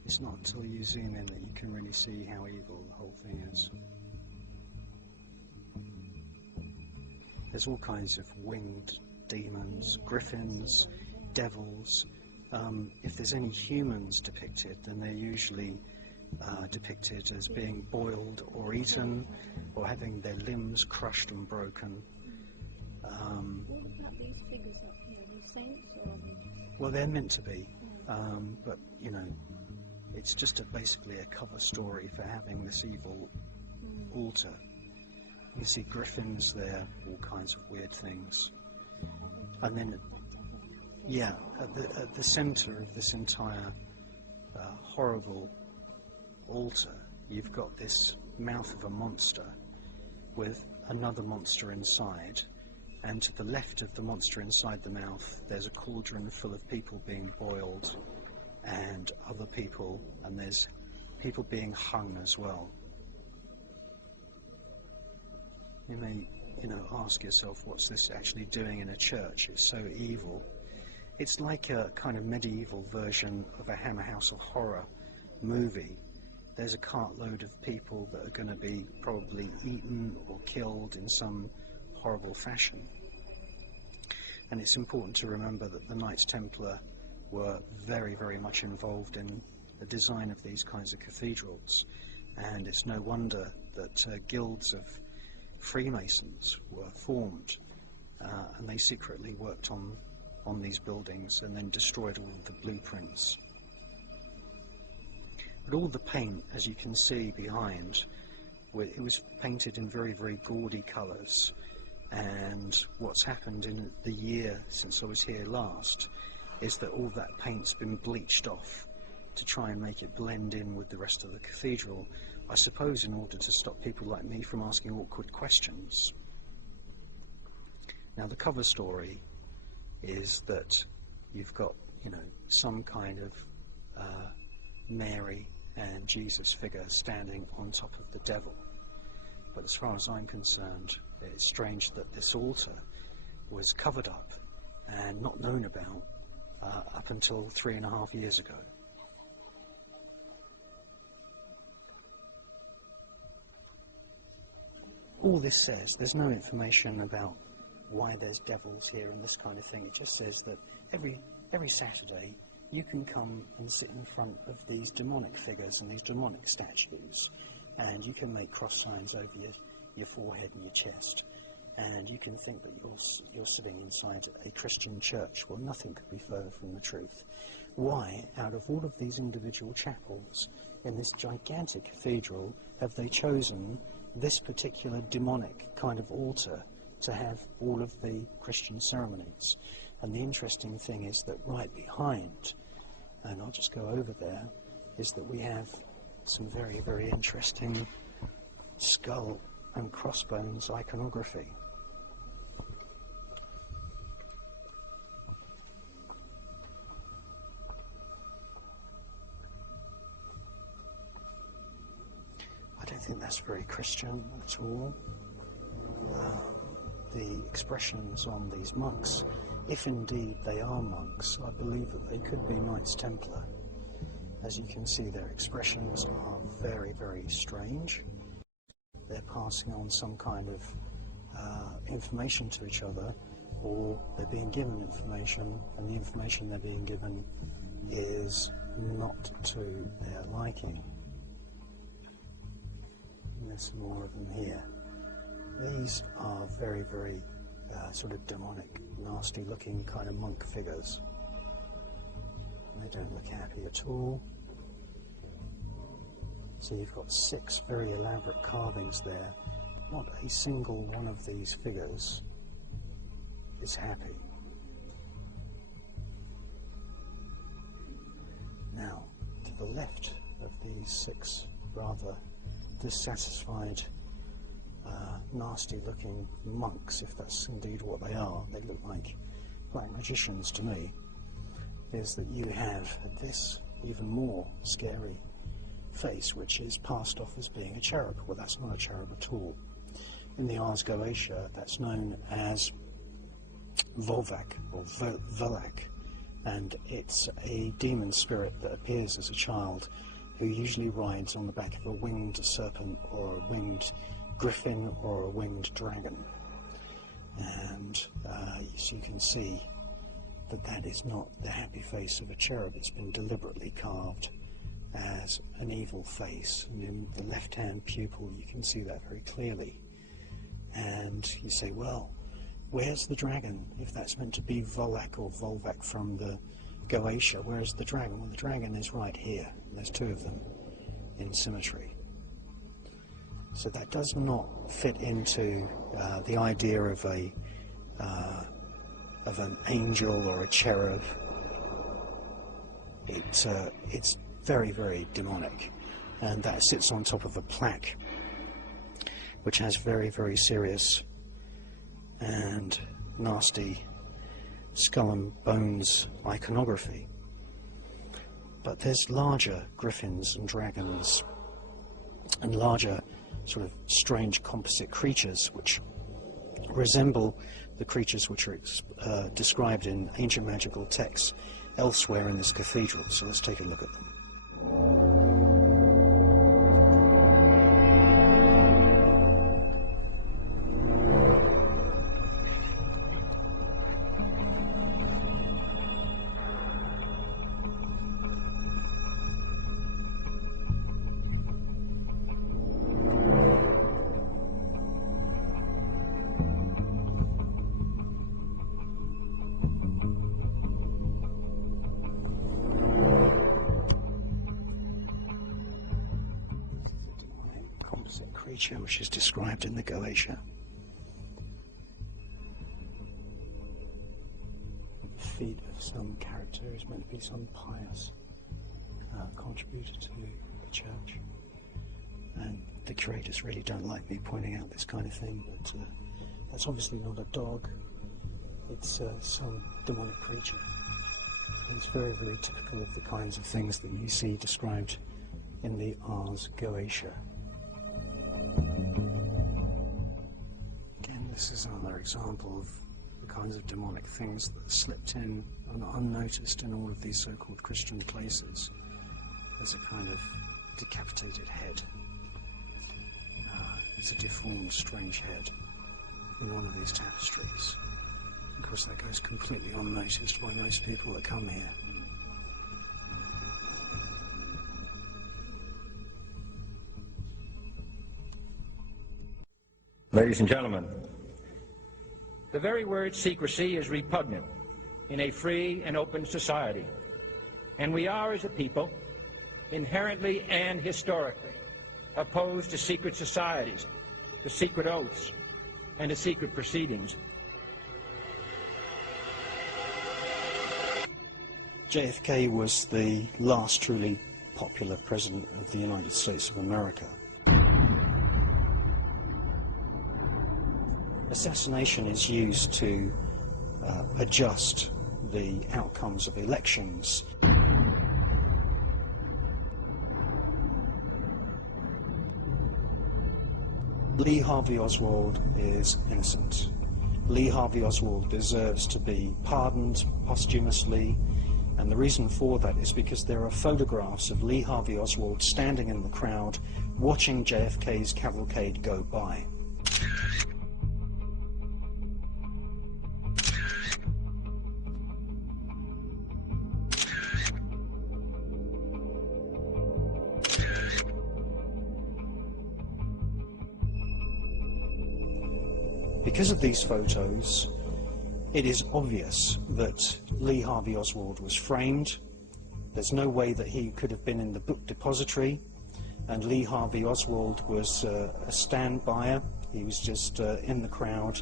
It's not until you zoom in that you can really see how evil the whole thing is. There's all kinds of winged demons, griffins, devils. If there's any humans depicted, then they're usually depicted as being boiled or eaten, or having their limbs crushed and broken. What about these figures up here? Are they saints or? Well, they're meant to be, but you know, it's just basically a cover story for having this evil altar. You see griffins there, all kinds of weird things. And then, yeah, at the centre of this entire horrible altar, you've got this mouth of a monster with another monster inside, and to the left of the monster inside the mouth there's a cauldron full of people being boiled and other people, and there's people being hung as well. You may, ask yourself, what's this actually doing in a church? It's so evil. It's like a kind of medieval version of a Hammer House of Horror movie. There's a cartload of people that are going to be probably eaten or killed in some horrible fashion. And it's important to remember that the Knights Templar were very, very much involved in the design of these kinds of cathedrals, and it's no wonder that guilds of Freemasons were formed, and they secretly worked on these buildings and then destroyed all of the blueprints. But all the paint, as you can see behind, it was painted in very, very gaudy colours, and what's happened in the year since I was here last is that all that paint's been bleached off to try and make it blend in with the rest of the cathedral, I suppose in order to stop people like me from asking awkward questions. Now the cover story is that you've got, some kind of Mary and Jesus figure standing on top of the devil. But as far as I'm concerned, it's strange that this altar was covered up and not known about up until 3.5 years ago. All this says, there's no information about why there's devils here and this kind of thing. It just says that every Saturday you can come and sit in front of these demonic figures and these demonic statues, and you can make cross signs over your forehead and your chest, and you can think that you're sitting inside a Christian church. Well, nothing could be further from the truth. Why, out of all of these individual chapels in this gigantic cathedral, have they chosen this particular demonic kind of altar to have all of the Christian ceremonies? And the interesting thing is that right behind, and I'll just go over there, is that we have some very, very interesting skull and crossbones iconography. I don't think that's very Christian at all. The expressions on these monks, if indeed they are monks, I believe that they could be Knights Templar. As you can see, their expressions are very, very strange. They're passing on some kind of information to each other, or they're being given information, and the information they're being given is not to their liking. And there's some more of them here. These are very, very sort of demonic, nasty looking kind of monk figures. They don't look happy at all. So you've got 6 very elaborate carvings there. Not a single one of these figures is happy. Now, to the left of these 6 rather dissatisfied, nasty looking monks, if that's indeed what they are, they look like black magicians to me, is that you have this even more scary face, which is passed off as being a cherub. Well, that's not a cherub at all. In the Ars Goetia, that's known as Volvac or Volak, and it's a demon spirit that appears as a child who usually rides on the back of a winged serpent or a winged griffin or a winged dragon. And so you can see that that is not the happy face of a cherub. It's been deliberately carved as an evil face, and in the left hand pupil you can see that very clearly. And you say, well, where's the dragon? If that's meant to be Volak or Volvac from the Goetia, where's the dragon? Well, the dragon is right here. There's 2 of them in symmetry. So that does not fit into the idea of a of an angel or a cherub. It's very, very demonic, and that sits on top of a plaque which has very, very serious and nasty skull and bones iconography. But there's larger griffins and dragons and larger sort of strange composite creatures which resemble the creatures which are described in ancient magical texts elsewhere in this cathedral. So let's take a look at them. Creature which is described in the Goetia. The feet of some character is meant to be some pious contributor to the church, and the curators really don't like me pointing out this kind of thing, but that's obviously not a dog, it's some demonic creature. It's very, very typical of the kinds of things that you see described in the Ars Goetia. Again, this is another example of the kinds of demonic things that slipped in and unnoticed in all of these so-called Christian places. There's a kind of decapitated head. It's a deformed, strange head in one of these tapestries. Of course, that goes completely unnoticed by most people that come here. Ladies and gentlemen, the very word secrecy is repugnant in a free and open society, and we are, as a people, inherently and historically opposed to secret societies, to secret oaths, and to secret proceedings. JFK was the last truly popular president of the United States of America. Assassination is used to adjust the outcomes of elections. Lee Harvey Oswald is innocent. Lee Harvey Oswald deserves to be pardoned posthumously, and the reason for that is because there are photographs of Lee Harvey Oswald standing in the crowd watching JFK's cavalcade go by. Because of these photos, it is obvious that Lee Harvey Oswald was framed. There's no way that he could have been in the book depository, and Lee Harvey Oswald was a stand-byer. He was just in the crowd,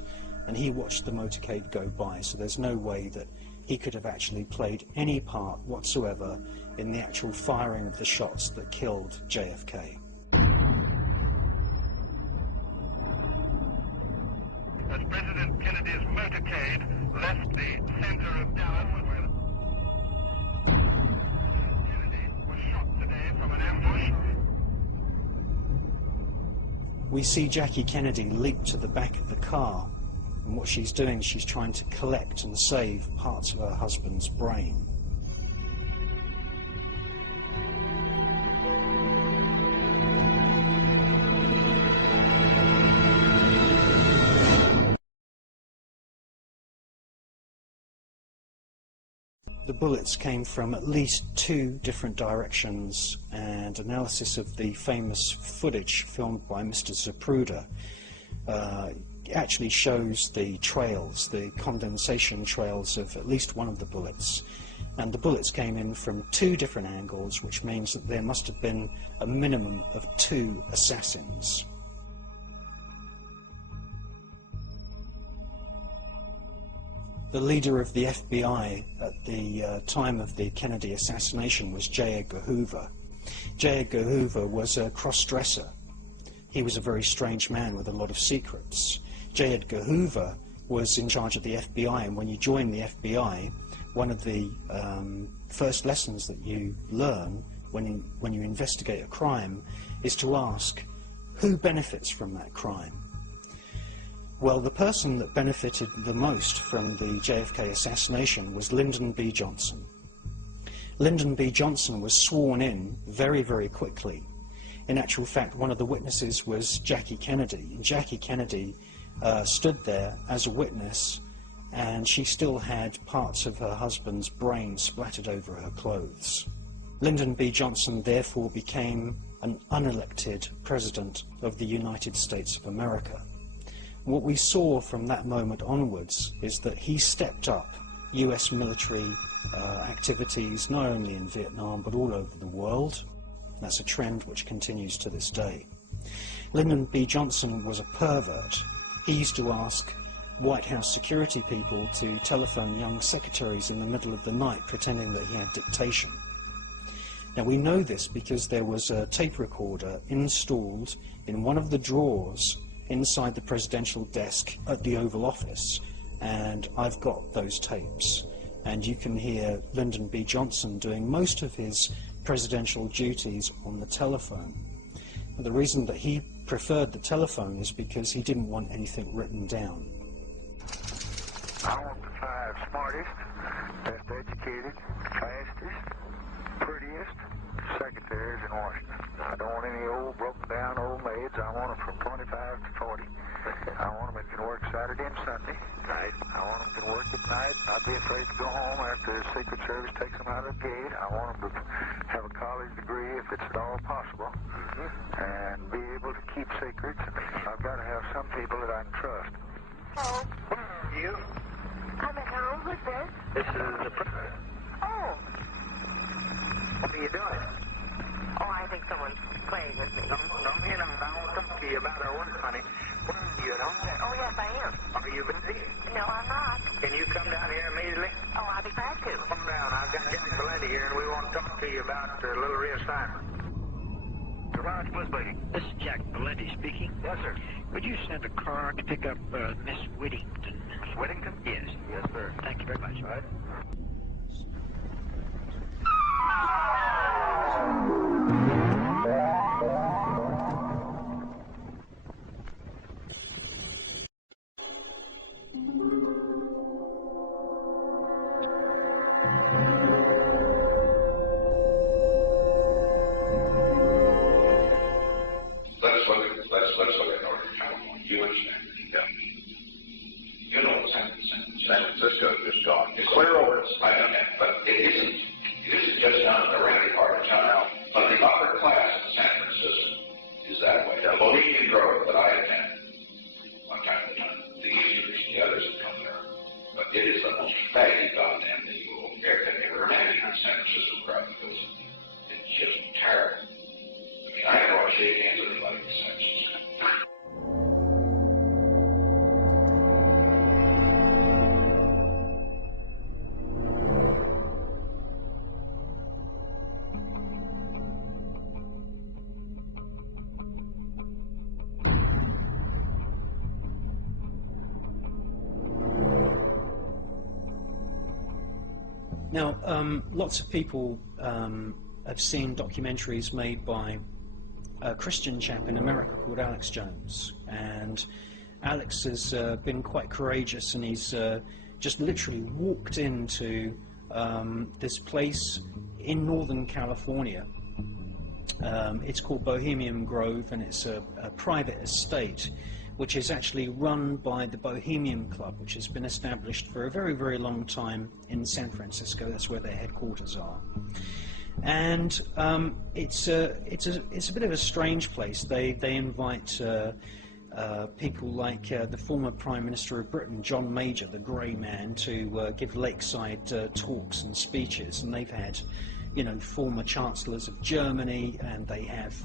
and he watched the motorcade go by, so there's no way that he could have actually played any part whatsoever in the actual firing of the shots that killed JFK. As President Kennedy's motorcade left the center of Dallas, where President Kennedy was shot today from an ambush. We see Jackie Kennedy leap to the back of the car, and what she's doing, she's trying to collect and save parts of her husband's brain. The bullets came from at least 2 different directions, and analysis of the famous footage filmed by Mr. Zapruder actually shows the trails, the condensation trails of at least one of the bullets. And the bullets came in from 2 different angles, which means that there must have been a minimum of 2 assassins. The leader of the FBI at the time of the Kennedy assassination was J. Edgar Hoover. J. Edgar Hoover was a cross-dresser. He was a very strange man with a lot of secrets. J. Edgar Hoover was in charge of the FBI, and when you join the FBI, one of the first lessons that you learn when you investigate a crime is to ask, who benefits from that crime? Well, the person that benefited the most from the JFK assassination was Lyndon B. Johnson. Lyndon B. Johnson was sworn in very, very quickly. In actual fact, one of the witnesses was Jackie Kennedy. And Jackie Kennedy stood there as a witness, and she still had parts of her husband's brain splattered over her clothes. Lyndon B. Johnson therefore became an unelected president of the United States of America. What we saw from that moment onwards is that he stepped up US military activities, not only in Vietnam but all over the world. That's a trend which continues to this day. Lyndon B. Johnson was a pervert. He used to ask White House security people to telephone young secretaries in the middle of the night pretending that he had dictation. Now we know this because there was a tape recorder installed in one of the drawers inside the presidential desk at the Oval Office, and I've got those tapes, and you can hear Lyndon B. Johnson doing most of his presidential duties on the telephone. And the reason that he preferred the telephone is because he didn't want anything written down. I want the 5 smartest, best educated, fastest, prettiest secretaries in Washington. I don't want any old, broken down old maids. I want them from 25 to 40. I want them that can work Saturday and Sunday. Right. I want them that can work at night, not be afraid to go home after the Secret Service takes them out of the gate. I want them to have a college degree if it's at all possible, and be able to keep secrets. I've got to have some people that I can trust. Oh. Where are you? I'm at home. Who's this? This is the president. Oh. What are you doing? Oh, I think someone's playing with me. No, you know, I want to talk to you about our work, honey. Where are you at home? Oh, yes, I am. Are you busy? No, I'm not. Can you come down here immediately? Oh, I'll be glad to. Come down. I've got Jack Valenti here, and we want to talk to you about a little reassignment. Garage was waiting. This is Jack Valenti speaking. Yes, sir. Would you send a car to pick up Miss Whittington? Miss Whittington? Yes. Yes, sir. Thank you very much. All right. Let's look at Northern California. You understand? Yeah. You know what's happened in San Francisco. Just gone. It's clear over. I know that, but it isn't just down in the rowdy part of town. But the upper class in San Francisco is that way. The Bohemian Grove that I attend, one time to time, the Easterners, the others have come there. But it is the most faggy goddamn thing you will ever imagine in San Francisco crowd because it's just terrible. I mean, I never want to shake hands with anybody in San Francisco. Now, lots of people have seen documentaries made by a Christian chap in America called Alex Jones, and Alex has been quite courageous, and he's just literally walked into this place in Northern California. It's called Bohemian Grove, and it's a private estate which is actually run by the Bohemian Club, which has been established for a very, very long time in San Francisco. That's where their headquarters are. And it's a bit of a strange place. They invite people like the former Prime Minister of Britain, John Major, the Grey Man, to give lakeside talks and speeches, and they've had, you know, former chancellors of Germany, and they have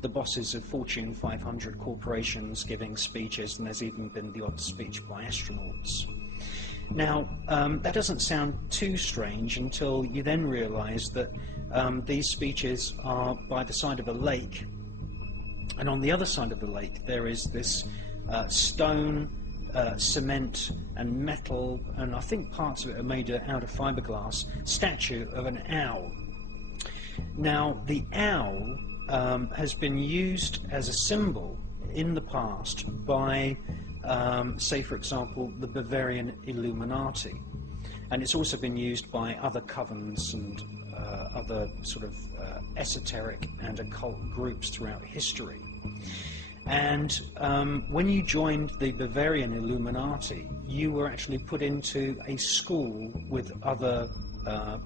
the bosses of Fortune 500 corporations giving speeches, and there's even been the odd speech by astronauts. Now, that doesn't sound too strange until you then realize that these speeches are by the side of a lake, and on the other side of the lake there is this stone, cement and metal, and I think parts of it are made out of fiberglass, statue of an owl. Now, the owl has been used as a symbol in the past by, say for example, the Bavarian Illuminati, and it's also been used by other covens and other sort of esoteric and occult groups throughout history. And when you joined the Bavarian Illuminati, you were actually put into a school with other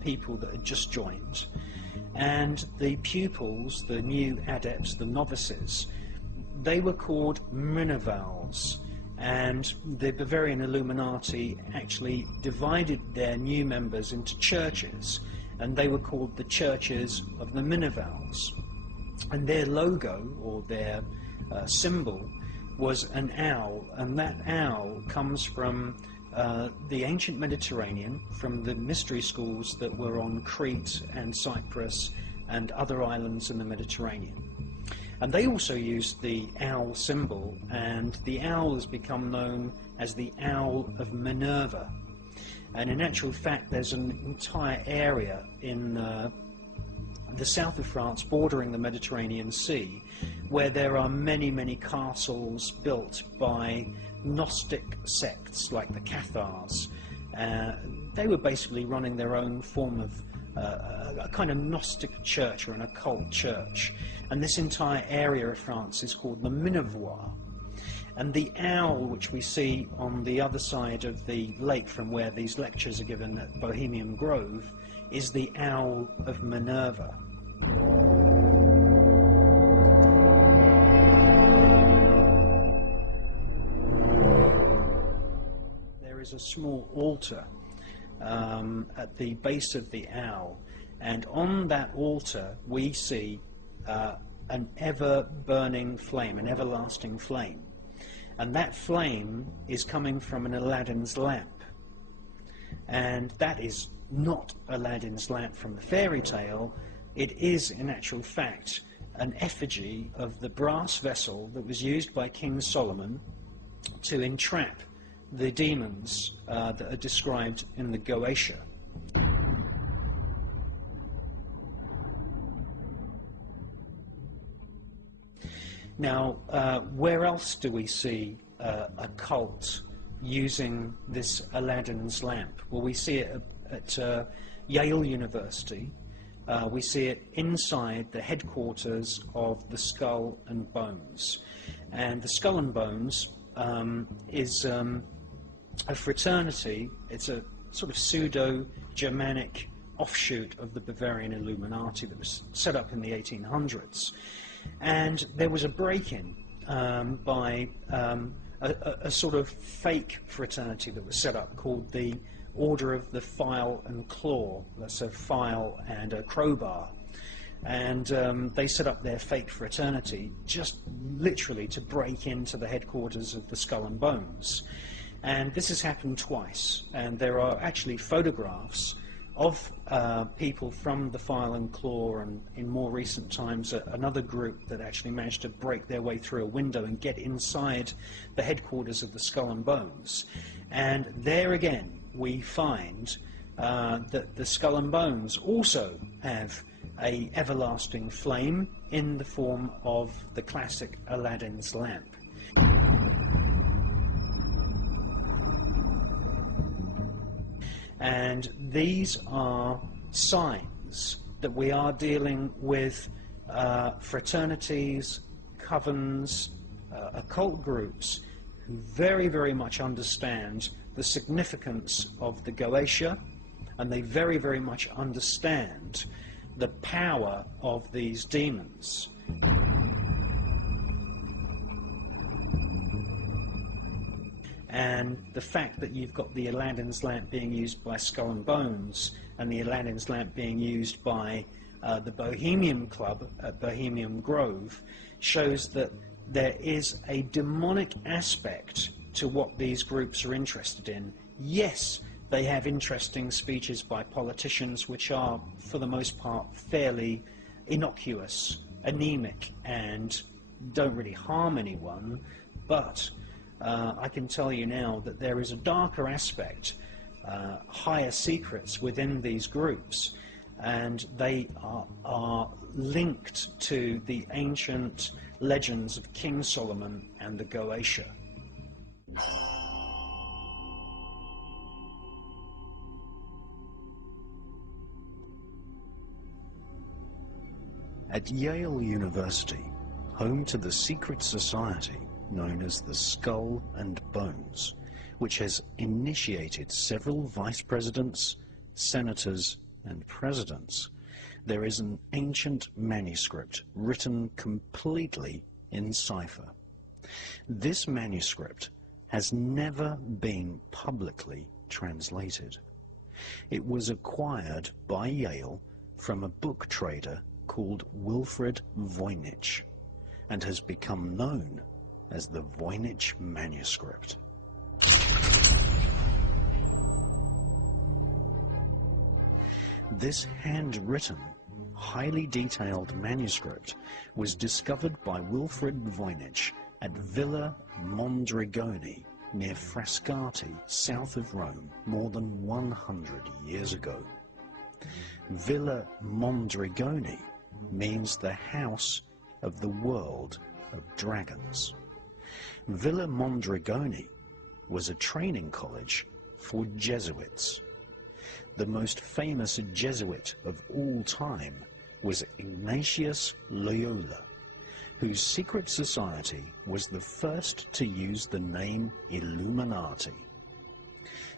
people that had just joined. And the pupils, the new adepts, the novices, they were called Minervals. And the Bavarian Illuminati actually divided their new members into churches, and they were called the Churches of the Minervals. And their logo, or their symbol, was an owl, and that owl comes from the ancient Mediterranean, from the mystery schools that were on Crete and Cyprus and other islands in the Mediterranean. And they also used the owl symbol, and the owl has become known as the Owl of Minerva. And in actual fact, there's an entire area in the south of France, bordering the Mediterranean Sea, where there are many, many castles built by Gnostic sects like the Cathars. They were basically running their own form of a kind of Gnostic church or an occult church. And this entire area of France is called the Minervois. And the owl, which we see on the other side of the lake from where these lectures are given at Bohemian Grove, is the Owl of Minerva. There is a small altar at the base of the owl, and on that altar we see an ever-burning flame, an everlasting flame. And that flame is coming from an Aladdin's lamp. And that is not Aladdin's lamp from the fairy tale. It is, in actual fact, an effigy of the brass vessel that was used by King Solomon to entrap the demons that are described in the Goetia. Now, where else do we see a cult using this Aladdin's lamp? Well, we see it at Yale University. We see it inside the headquarters of the Skull and Bones. And the Skull and Bones is a fraternity. It's a sort of pseudo-Germanic offshoot of the Bavarian Illuminati that was set up in the 1800s. And there was a break-in by a sort of fake fraternity that was set up called the Order of the File and Claw. That's a file and a crowbar. And they set up their fake fraternity just literally to break into the headquarters of the Skull and Bones. And this has happened twice, and there are actually photographs of people from the File and Claw, and in more recent times another group that actually managed to break their way through a window and get inside the headquarters of the Skull and Bones. And there again we find that the Skull and Bones also have a everlasting flame in the form of the classic Aladdin's lamp. And these are signs that we are dealing with fraternities, covens, occult groups who very, very much understand the significance of the Goetia, and they very, very much understand the power of these demons. And the fact that you've got the Aladdin's lamp being used by Skull and Bones and the Aladdin's lamp being used by the Bohemian Club at Bohemian Grove shows that there is a demonic aspect to what these groups are interested in Yes, they have interesting speeches by politicians which are, for the most part, fairly innocuous, anemic, and don't really harm anyone, but I can tell you now that there is a darker aspect, higher secrets within these groups, and they are linked to the ancient legends of King Solomon and the Goetia. At Yale University, home to the secret society known as the Skull and Bones, which has initiated several vice presidents, senators, and presidents, there is an ancient manuscript written completely in cipher. This manuscript has never been publicly translated. It was acquired by Yale from a book trader called Wilfred Voynich, and has become known as the Voynich manuscript. This handwritten, highly detailed manuscript was discovered by Wilfred Voynich at Villa Mondragone near Frascati, south of Rome, more than 100 years ago. Villa Mondragone means the house of the world of dragons. Villa Mondragone was a training college for Jesuits. The most famous Jesuit of all time was Ignatius Loyola, whose secret society was the first to use the name Illuminati.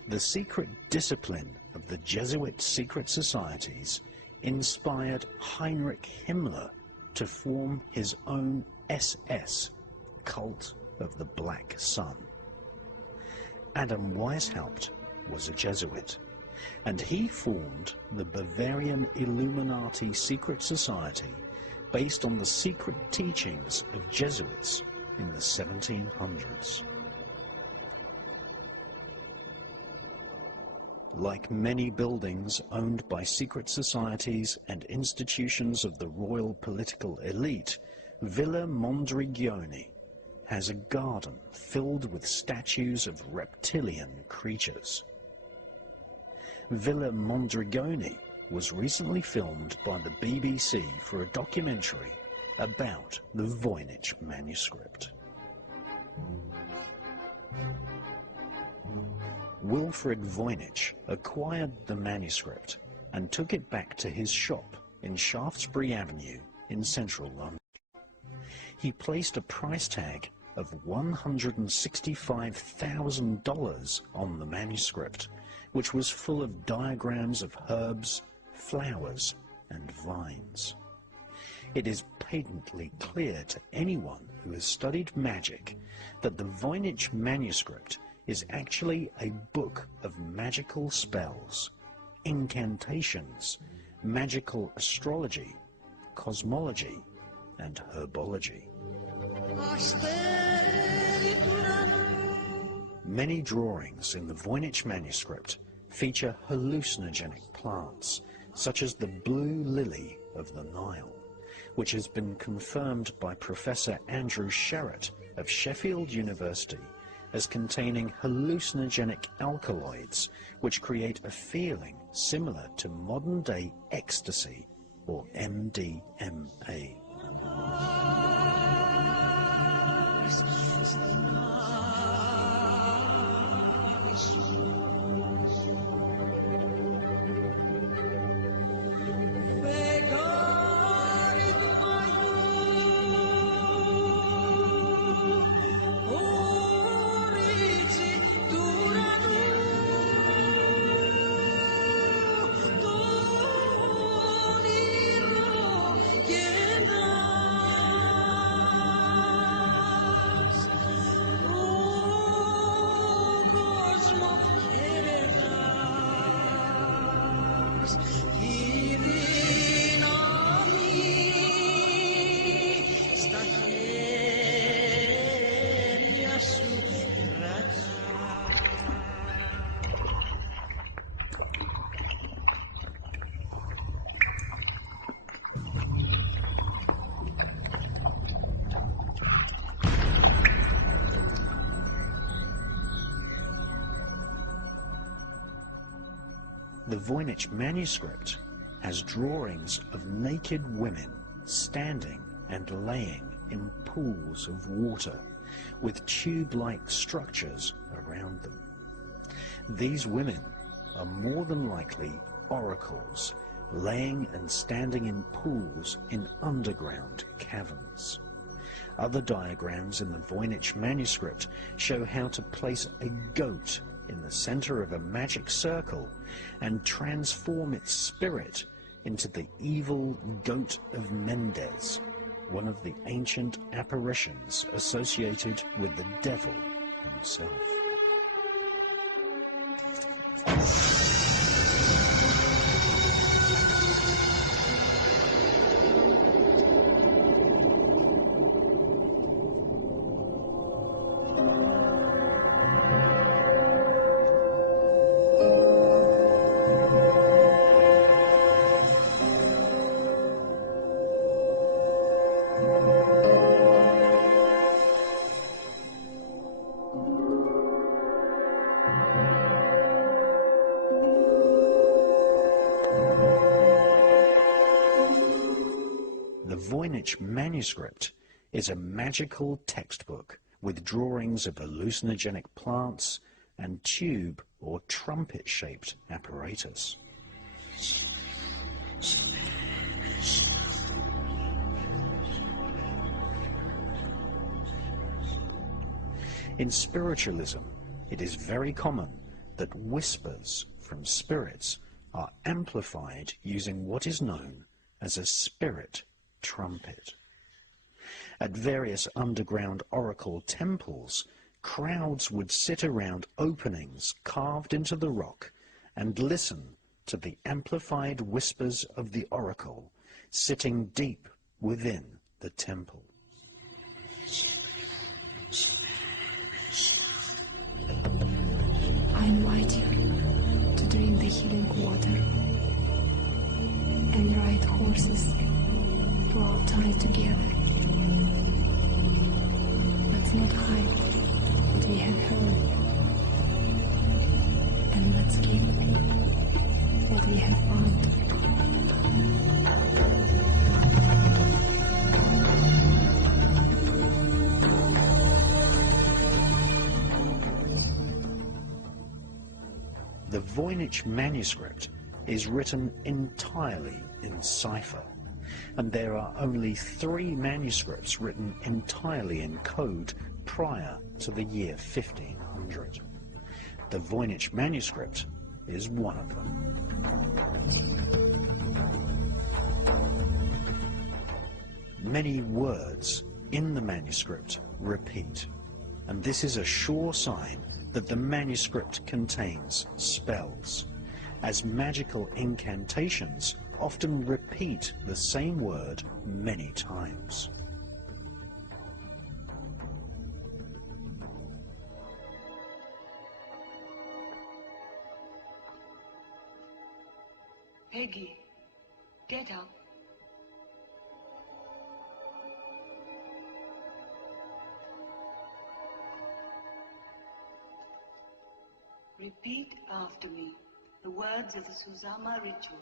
The secret discipline of the Jesuit secret societies inspired Heinrich Himmler to form his own SS, Cult of the Black Sun. Adam Weishaupt was a Jesuit, and he formed the Bavarian Illuminati secret society based on the secret teachings of Jesuits in the 1700s. Like many buildings owned by secret societies and institutions of the royal political elite, Villa Mondragone has a garden filled with statues of reptilian creatures. Villa Mondragone was recently filmed by the BBC for a documentary about the Voynich manuscript. Wilfred Voynich acquired the manuscript and took it back to his shop in Shaftesbury Avenue in central London. He placed a price tag of $165,000 on the manuscript, which was full of diagrams of herbs, flowers, and vines. It is patently clear to anyone who has studied magic that the Voynich manuscript is actually a book of magical spells, incantations, magical astrology, cosmology, and herbology. Many drawings in the Voynich manuscript feature hallucinogenic plants, such as the blue lily of the Nile, which has been confirmed by Professor Andrew Sherratt of Sheffield University as containing hallucinogenic alkaloids which create a feeling similar to modern-day ecstasy or MDMA. Voynich manuscript has drawings of naked women standing and laying in pools of water with tube-like structures around them. These women are more than likely oracles, laying and standing in pools in underground caverns. Other diagrams in the Voynich manuscript show how to place a goat in the center of a magic circle and transform its spirit into the evil goat of Mendes, one of the ancient apparitions associated with the devil himself. The Voynich manuscript is a magical textbook with drawings of hallucinogenic plants and tube or trumpet-shaped apparatus. In spiritualism, it is very common that whispers from spirits are amplified using what is known as a spirit trumpet. At various underground oracle temples, crowds would sit around openings carved into the rock and listen to the amplified whispers of the oracle sitting deep within the temple. I invite you to drink the healing water and ride horses through our time together. Let's not hide what we have heard, and let's keep what we have found. The Voynich manuscript is written entirely in cipher, and there are only 3 manuscripts written entirely in code prior to the year 1500. The Voynich manuscript is one of them. Many words in the manuscript repeat, and this is a sure sign that the manuscript contains spells, as magical incantations often repeat the same word many times. Peggy, get up. Repeat after me the words of the Susama ritual.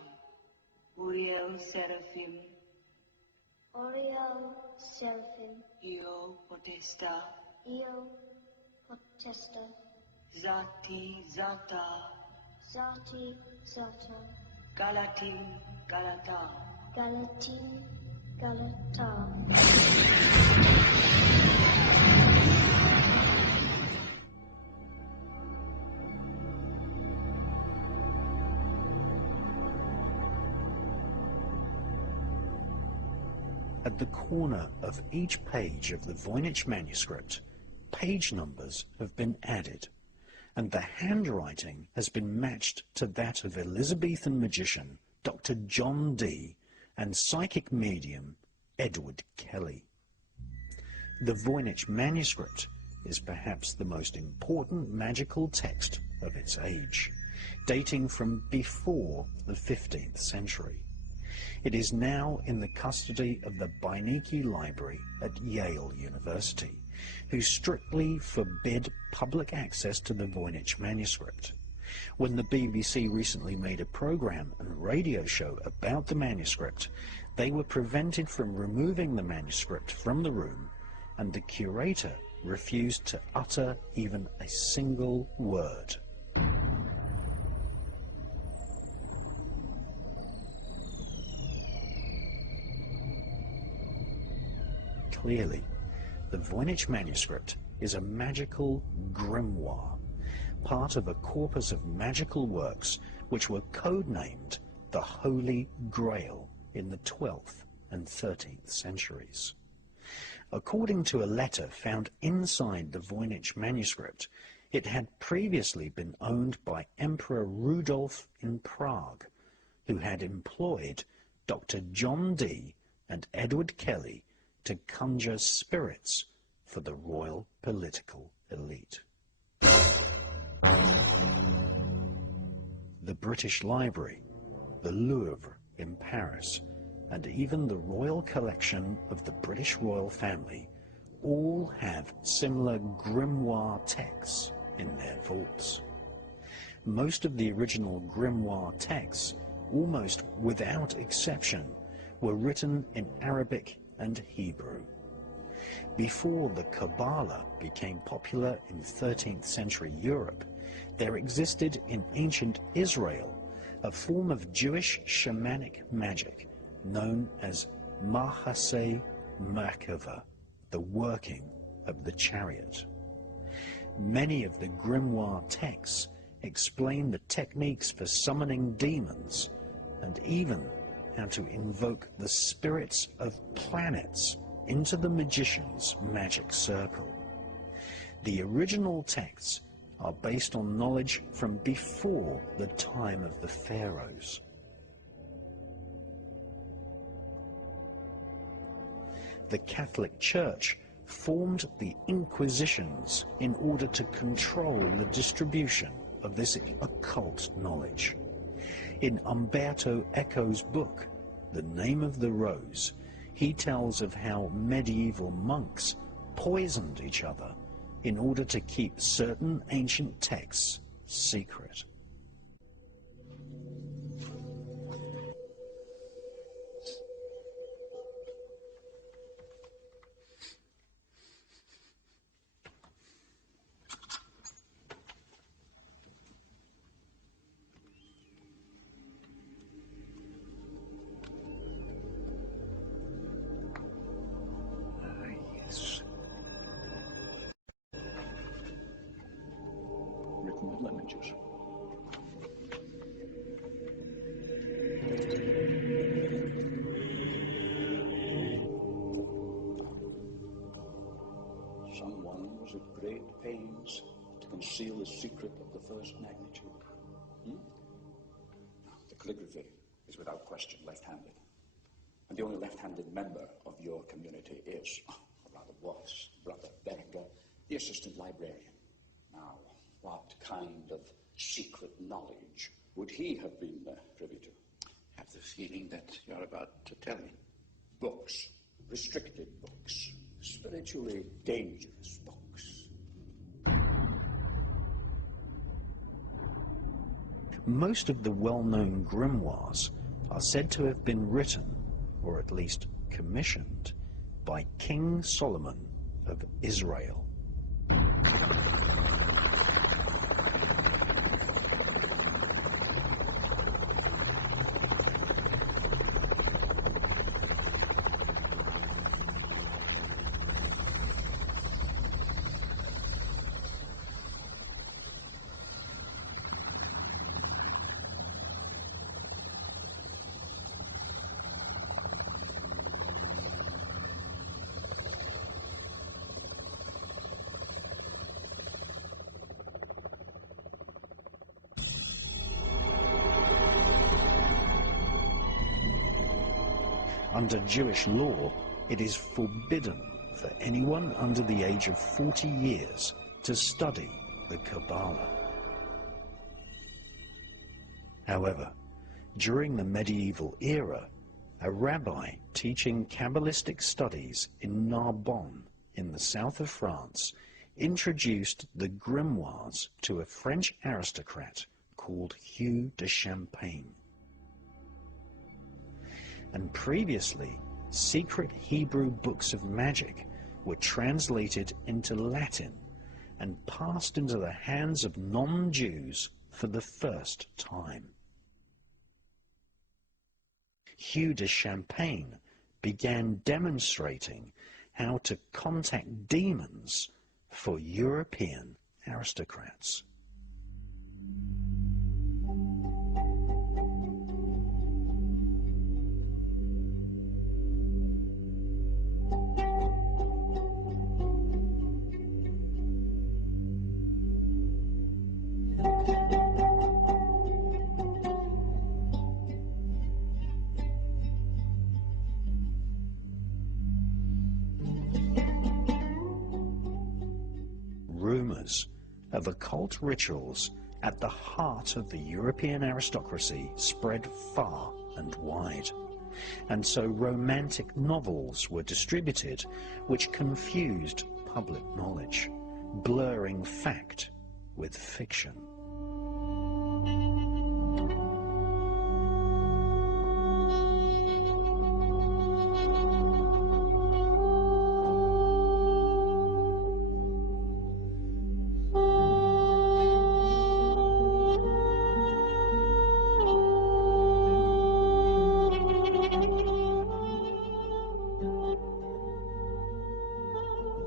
Uriel Seraphim. Oriel Seraphim. Io Potesta. Io Potesta. Zati Zata. Zati Zata. Galatim Galata. Galatim Galata. At the corner of each page of the Voynich manuscript, page numbers have been added, and the handwriting has been matched to that of Elizabethan magician Dr. John Dee and psychic medium Edward Kelly. The Voynich manuscript is perhaps the most important magical text of its age, dating from before the 15th century. It is now in the custody of the Voynich Library at Yale University, who strictly forbid public access to the Voynich manuscript. When the BBC recently made a program and radio show about the manuscript, they were prevented from removing the manuscript from the room, and the curator refused to utter even a single word. Clearly, the Voynich manuscript is a magical grimoire, part of a corpus of magical works which were codenamed the Holy Grail in the 12th and 13th centuries. According to a letter found inside the Voynich manuscript, it had previously been owned by Emperor Rudolf in Prague, who had employed Dr. John Dee and Edward Kelly to conjure spirits for the royal political elite. The British Library, the Louvre in Paris, and even the Royal Collection of the British royal family all have similar grimoire texts in their vaults. Most of the original grimoire texts, almost without exception, were written in Arabic and Hebrew. Before the Kabbalah became popular in 13th century Europe, there existed in ancient Israel a form of Jewish shamanic magic known as Mahaseh Merkava, the working of the chariot. Many of the grimoire texts explain the techniques for summoning demons and even how to invoke the spirits of planets into the magician's magic circle. The original texts are based on knowledge from before the time of the pharaohs. The Catholic Church formed the Inquisitions in order to control the distribution of this occult knowledge. In Umberto Eco's book, The Name of the Rose, he tells of how medieval monks poisoned each other in order to keep certain ancient texts secret. Images. Someone was at great pains to conceal the secret of the first magnitude. The calligraphy is without question left-handed. And the only left-handed member of your community is, or rather was, Brother Berenger, the assistant librarian. Now, what kind of secret knowledge would he have been privy to? I have the feeling that you're about to tell me. Books, restricted books, spiritually dangerous books. Most of the well-known grimoires are said to have been written, or at least commissioned, by King Solomon of Israel. Under Jewish law, it is forbidden for anyone under the age of 40 years to study the Kabbalah. However, during the medieval era, a rabbi teaching Kabbalistic studies in Narbonne, in the south of France, introduced the grimoires to a French aristocrat called Hugh de Champagne. And previously, secret Hebrew books of magic were translated into Latin and passed into the hands of non-Jews for the first time. Hugh de Champagne began demonstrating how to contact demons for European aristocrats. Rumors of occult rituals at the heart of the European aristocracy spread far and wide, and so romantic novels were distributed which confused public knowledge, blurring fact with fiction.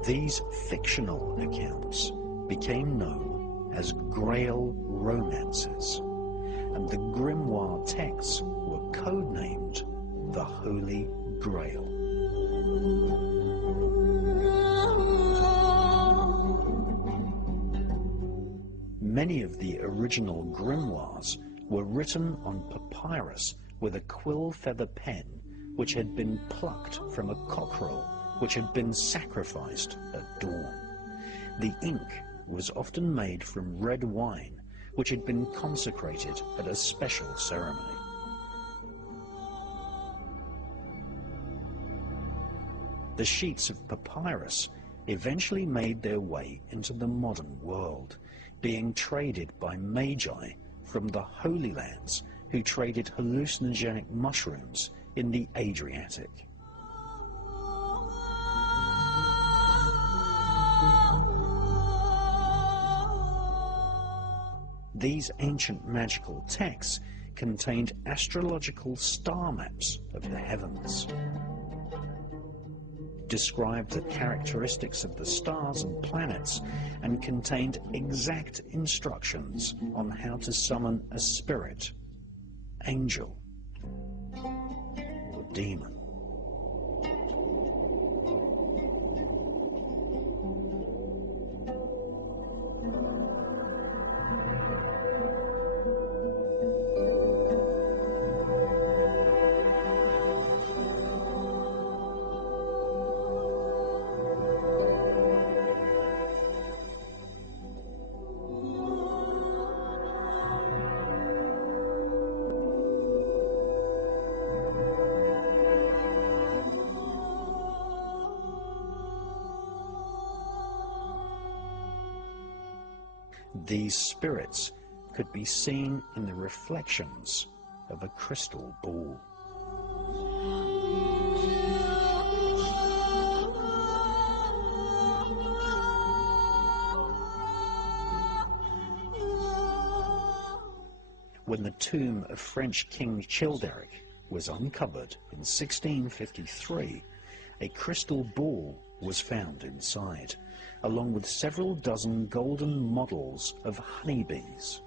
These fictional accounts became known as Grail romances, and the grimoire texts were codenamed the Holy Grail. Many of the original grimoires were written on papyrus with a quill feather pen which had been plucked from a cockerel which had been sacrificed at dawn. The ink was often made from red wine, which had been consecrated at a special ceremony. The sheets of papyrus eventually made their way into the modern world, being traded by magi from the Holy Lands who traded hallucinogenic mushrooms in the Adriatic. These ancient magical texts contained astrological star maps of the heavens, described the characteristics of the stars and planets, and contained exact instructions on how to summon a spirit, angel, or demon. These spirits could be seen in the reflections of a crystal ball. When the tomb of French King Childeric was uncovered in 1653, a crystal ball was found inside, along with several dozen golden models of honeybees.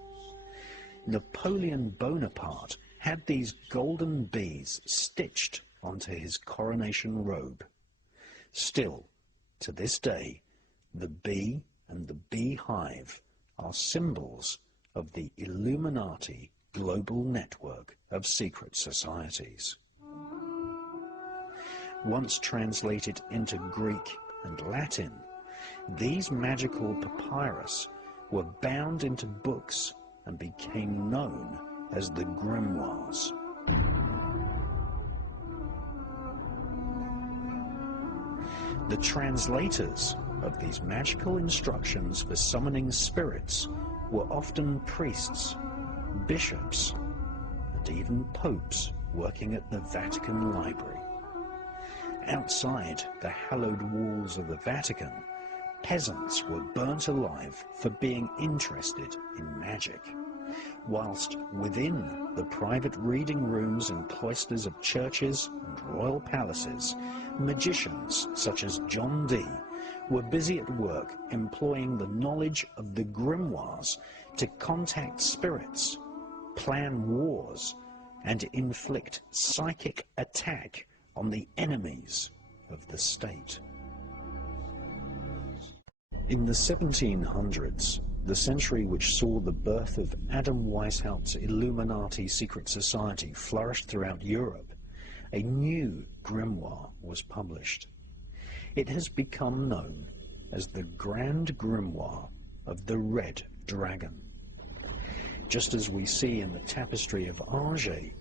Napoleon Bonaparte had these golden bees stitched onto his coronation robe. Still, to this day, the bee and the beehive are symbols of the Illuminati global network of secret societies. Once translated into Greek and Latin, these magical papyrus were bound into books and became known as the grimoires. The translators of these magical instructions for summoning spirits were often priests bishops, and even popes working at the Vatican Library. Outside the hallowed walls of the Vatican, peasants were burnt alive for being interested in magic, whilst within the private reading rooms and cloisters of churches and royal palaces, magicians such as John Dee were busy at work employing the knowledge of the grimoires to contact spirits, plan wars, and inflict psychic attack on the enemies of the state. In the 1700s, the century which saw the birth of Adam Weishaupt's Illuminati secret society flourish throughout Europe, a new grimoire was published. It has become known as the Grand Grimoire of the Red Dragon. Just as we see in the tapestry of Âges,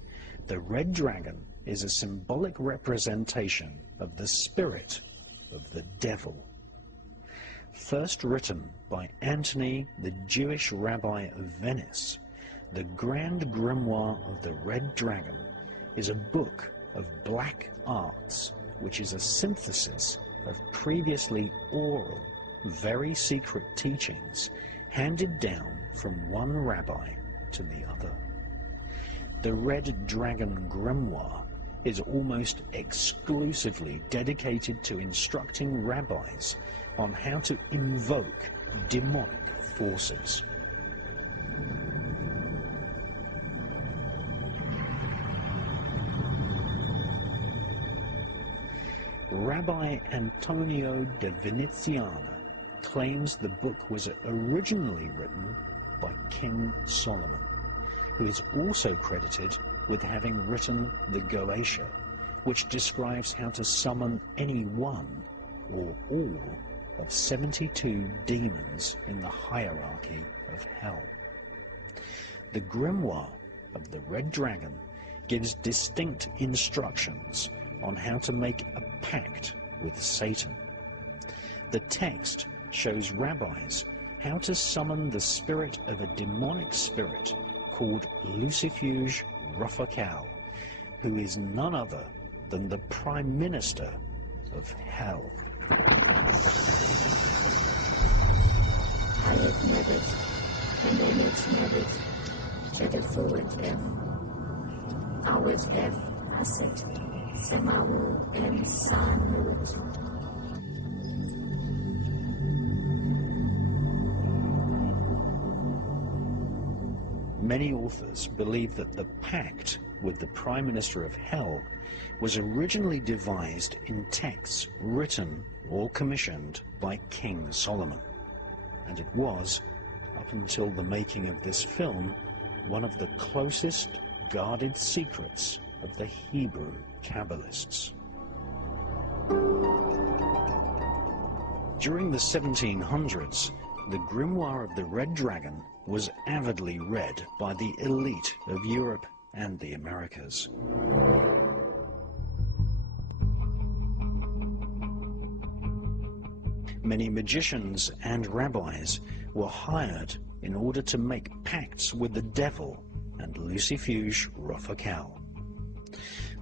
the Red Dragon is a symbolic representation of the spirit of the devil. First written by Antony, the Jewish rabbi of Venice, the Grand Grimoire of the Red Dragon is a book of black arts, which is a synthesis of previously oral, very secret teachings handed down from one rabbi to the other. The Red Dragon Grimoire is almost exclusively dedicated to instructing rabbis on how to invoke demonic forces. Rabbi Antonio de Veneziana claims the book was originally written by King Solomon, who is also credited with having written the Goetia, which describes how to summon any one or all of 72 demons in the hierarchy of hell. The Grimoire of the Red Dragon gives distinct instructions on how to make a pact with Satan. The text shows rabbis how to summon the spirit of a demonic spirit called Lucifuge Rufacal, who is none other than the Prime Minister of Hell. Hayat Nevet, Hanemet Nevet, Jedefowet F, Awet F, Aset, Semawu M. Sanut. Many authors believe that the pact with the Prime Minister of Hell was originally devised in texts written or commissioned by King Solomon, and it was, up until the making of this film, one of the closest guarded secrets of the Hebrew Kabbalists. During the 1700s, the Grimoire of the Red Dragon was avidly read by the elite of Europe and the Americas. Many magicians and rabbis were hired in order to make pacts with the devil and Lucifuge Rufacal.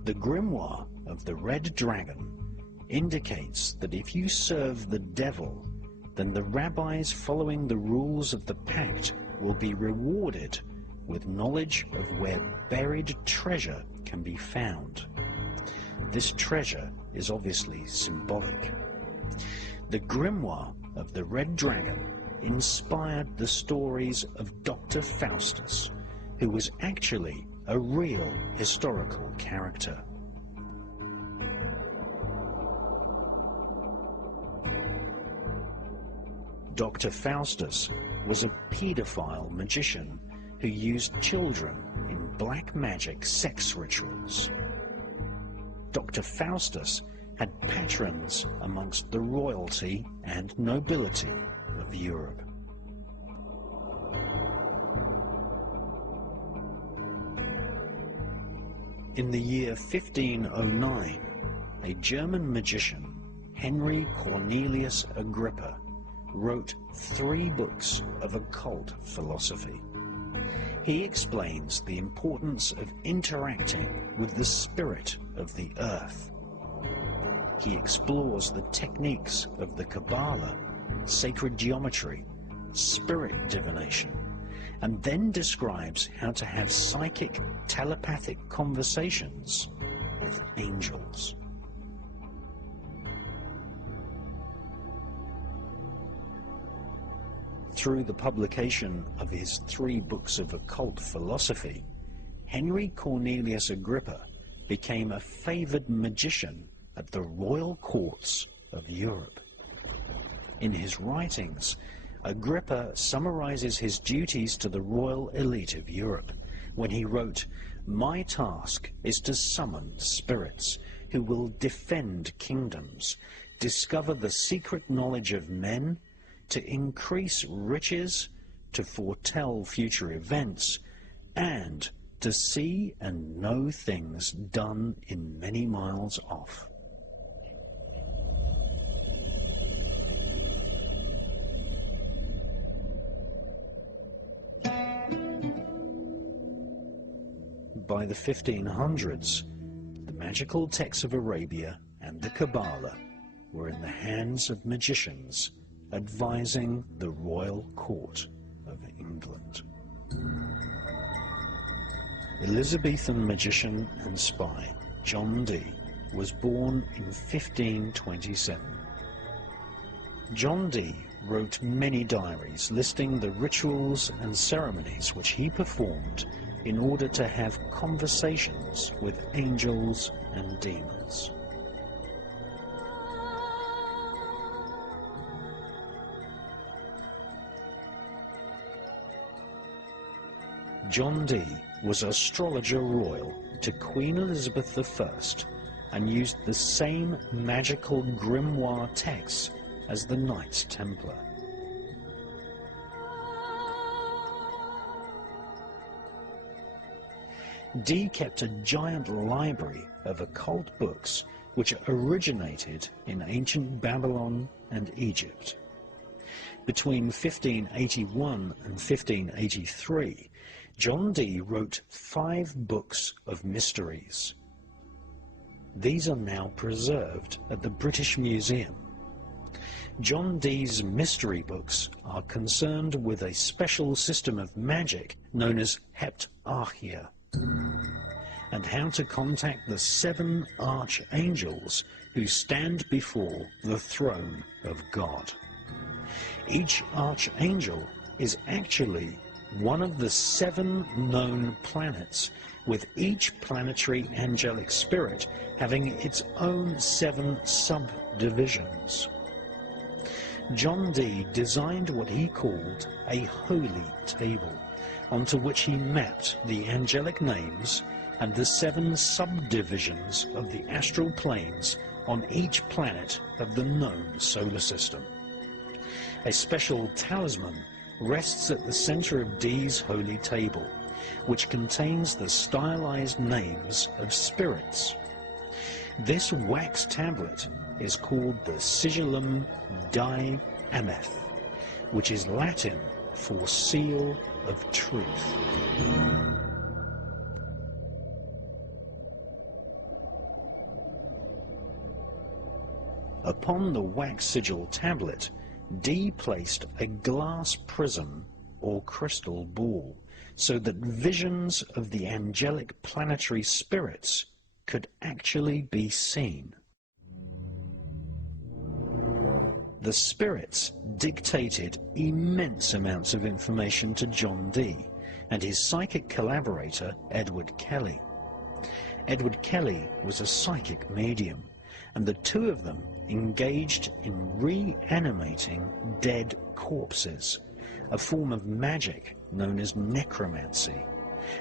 The Grimoire of the Red Dragon indicates that if you serve the devil, then the rabbis following the rules of the pact will be rewarded with knowledge of where buried treasure can be found. This treasure is obviously symbolic. The Grimoire of the Red Dragon inspired the stories of Dr. Faustus, who was actually a real historical character. Dr. Faustus was a pedophile magician who used children in black magic sex rituals. Dr. Faustus had patrons amongst the royalty and nobility of Europe. In the year 1509, a German magician, Henry Cornelius Agrippa, wrote 3 books of occult philosophy. He explains the importance of interacting with the spirit of the earth. He explores the techniques of the Kabbalah, sacred geometry, spirit divination, and then describes how to have psychic, telepathic conversations with angels. Through the publication of his 3 books of occult philosophy, Henry Cornelius Agrippa became a favored magician at the royal courts of Europe. In his writings, Agrippa summarizes his duties to the royal elite of Europe when he wrote, "My task is to summon spirits who will defend kingdoms, discover the secret knowledge of men, to increase riches, to foretell future events, and to see and know things done in many miles off." By the 1500s, the magical texts of Arabia and the Kabbalah were in the hands of magicians advising the royal court of England. Elizabethan magician and spy John Dee was born in 1527. John Dee wrote many diaries listing the rituals and ceremonies which he performed in order to have conversations with angels and demons. John Dee was astrologer royal to Queen Elizabeth I and used the same magical grimoire texts as the Knights Templar. Dee kept a giant library of occult books which originated in ancient Babylon and Egypt. Between 1581 and 1583, John Dee wrote 5 books of mysteries. These are now preserved at the British Museum. John Dee's mystery books are concerned with a special system of magic known as heptarchia, and how to contact the 7 archangels who stand before the throne of God. Each archangel is actually one of the 7 known planets, with each planetary angelic spirit having its own 7 subdivisions. John Dee designed what he called a holy table, onto which he mapped the angelic names and the 7 subdivisions of the astral planes on each planet of the known solar system. A special talisman rests at the center of Dee's holy table, which contains the stylized names of spirits. This wax tablet is called the Sigillum Dei Ameth, which is Latin for seal of truth. Upon the wax sigil tablet, Dee placed a glass prism or crystal ball so that visions of the angelic planetary spirits could actually be seen. The spirits dictated immense amounts of information to John Dee and his psychic collaborator Edward Kelly. Edward Kelly was a psychic medium, and the two of them engaged in reanimating dead corpses, a form of magic known as necromancy,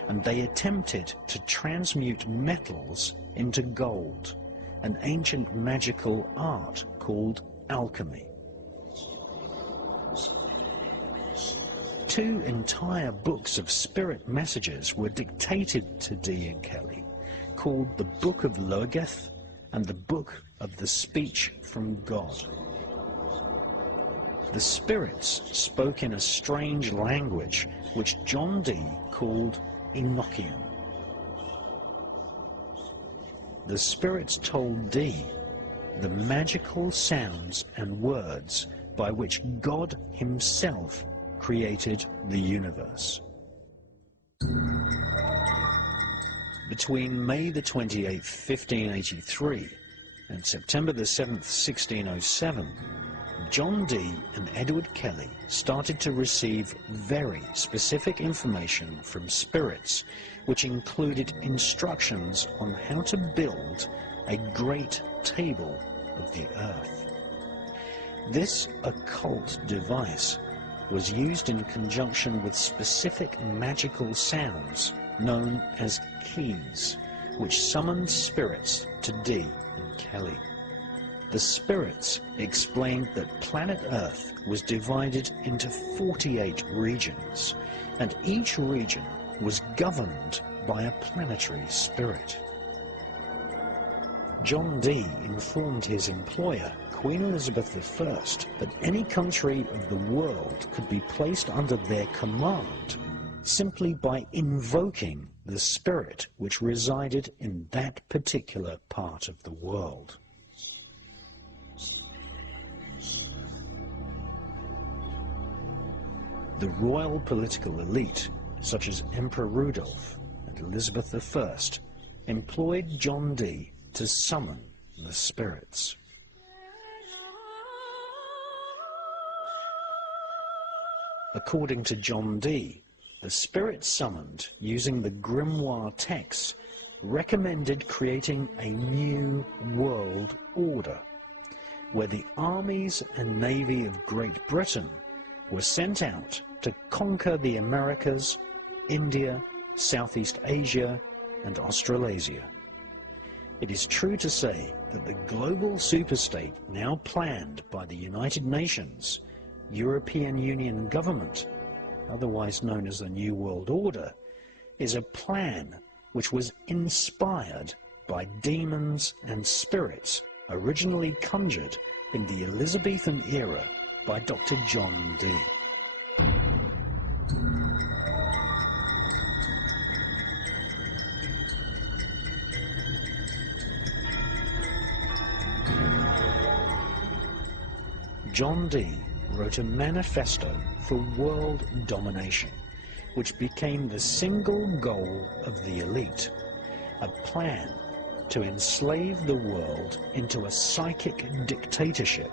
and they attempted to transmute metals into gold, an ancient magical art called alchemy. 2 entire books of spirit messages were dictated to Dee and Kelly, called the Book of Logeth and the Book of the Speech from God. The spirits spoke in a strange language which John Dee called Enochian. The spirits told Dee the magical sounds and words by which God himself created the universe. Between May the 28th, 1583 and September the 7th, 1607, John Dee and Edward Kelly started to receive very specific information from spirits, which included instructions on how to build a great table of the earth. This occult device was used in conjunction with specific magical sounds known as keys, which summoned spirits to Dee and Kelly. The spirits explained that planet Earth was divided into 48 regions, and each region was governed by a planetary spirit. John Dee informed his employer, Queen Elizabeth I, that any country of the world could be placed under their command simply by invoking the spirit which resided in that particular part of the world. The royal political elite, such as Emperor Rudolph and Elizabeth I, employed John Dee to summon the spirits. According to John Dee, the spirits summoned using the grimoire texts recommended creating a new world order, where the armies and navy of Great Britain were sent out to conquer the Americas, India, Southeast Asia, and Australasia. It is true to say that the global superstate now planned by the United Nations, European Union government, otherwise known as the New World Order, is a plan which was inspired by demons and spirits originally conjured in the Elizabethan era by Dr. John Dee. John Dee wrote a manifesto for world domination, which became the single goal of the elite, a plan to enslave the world into a psychic dictatorship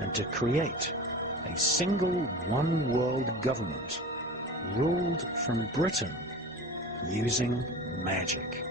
and to create a single one-world government ruled from Britain using magic.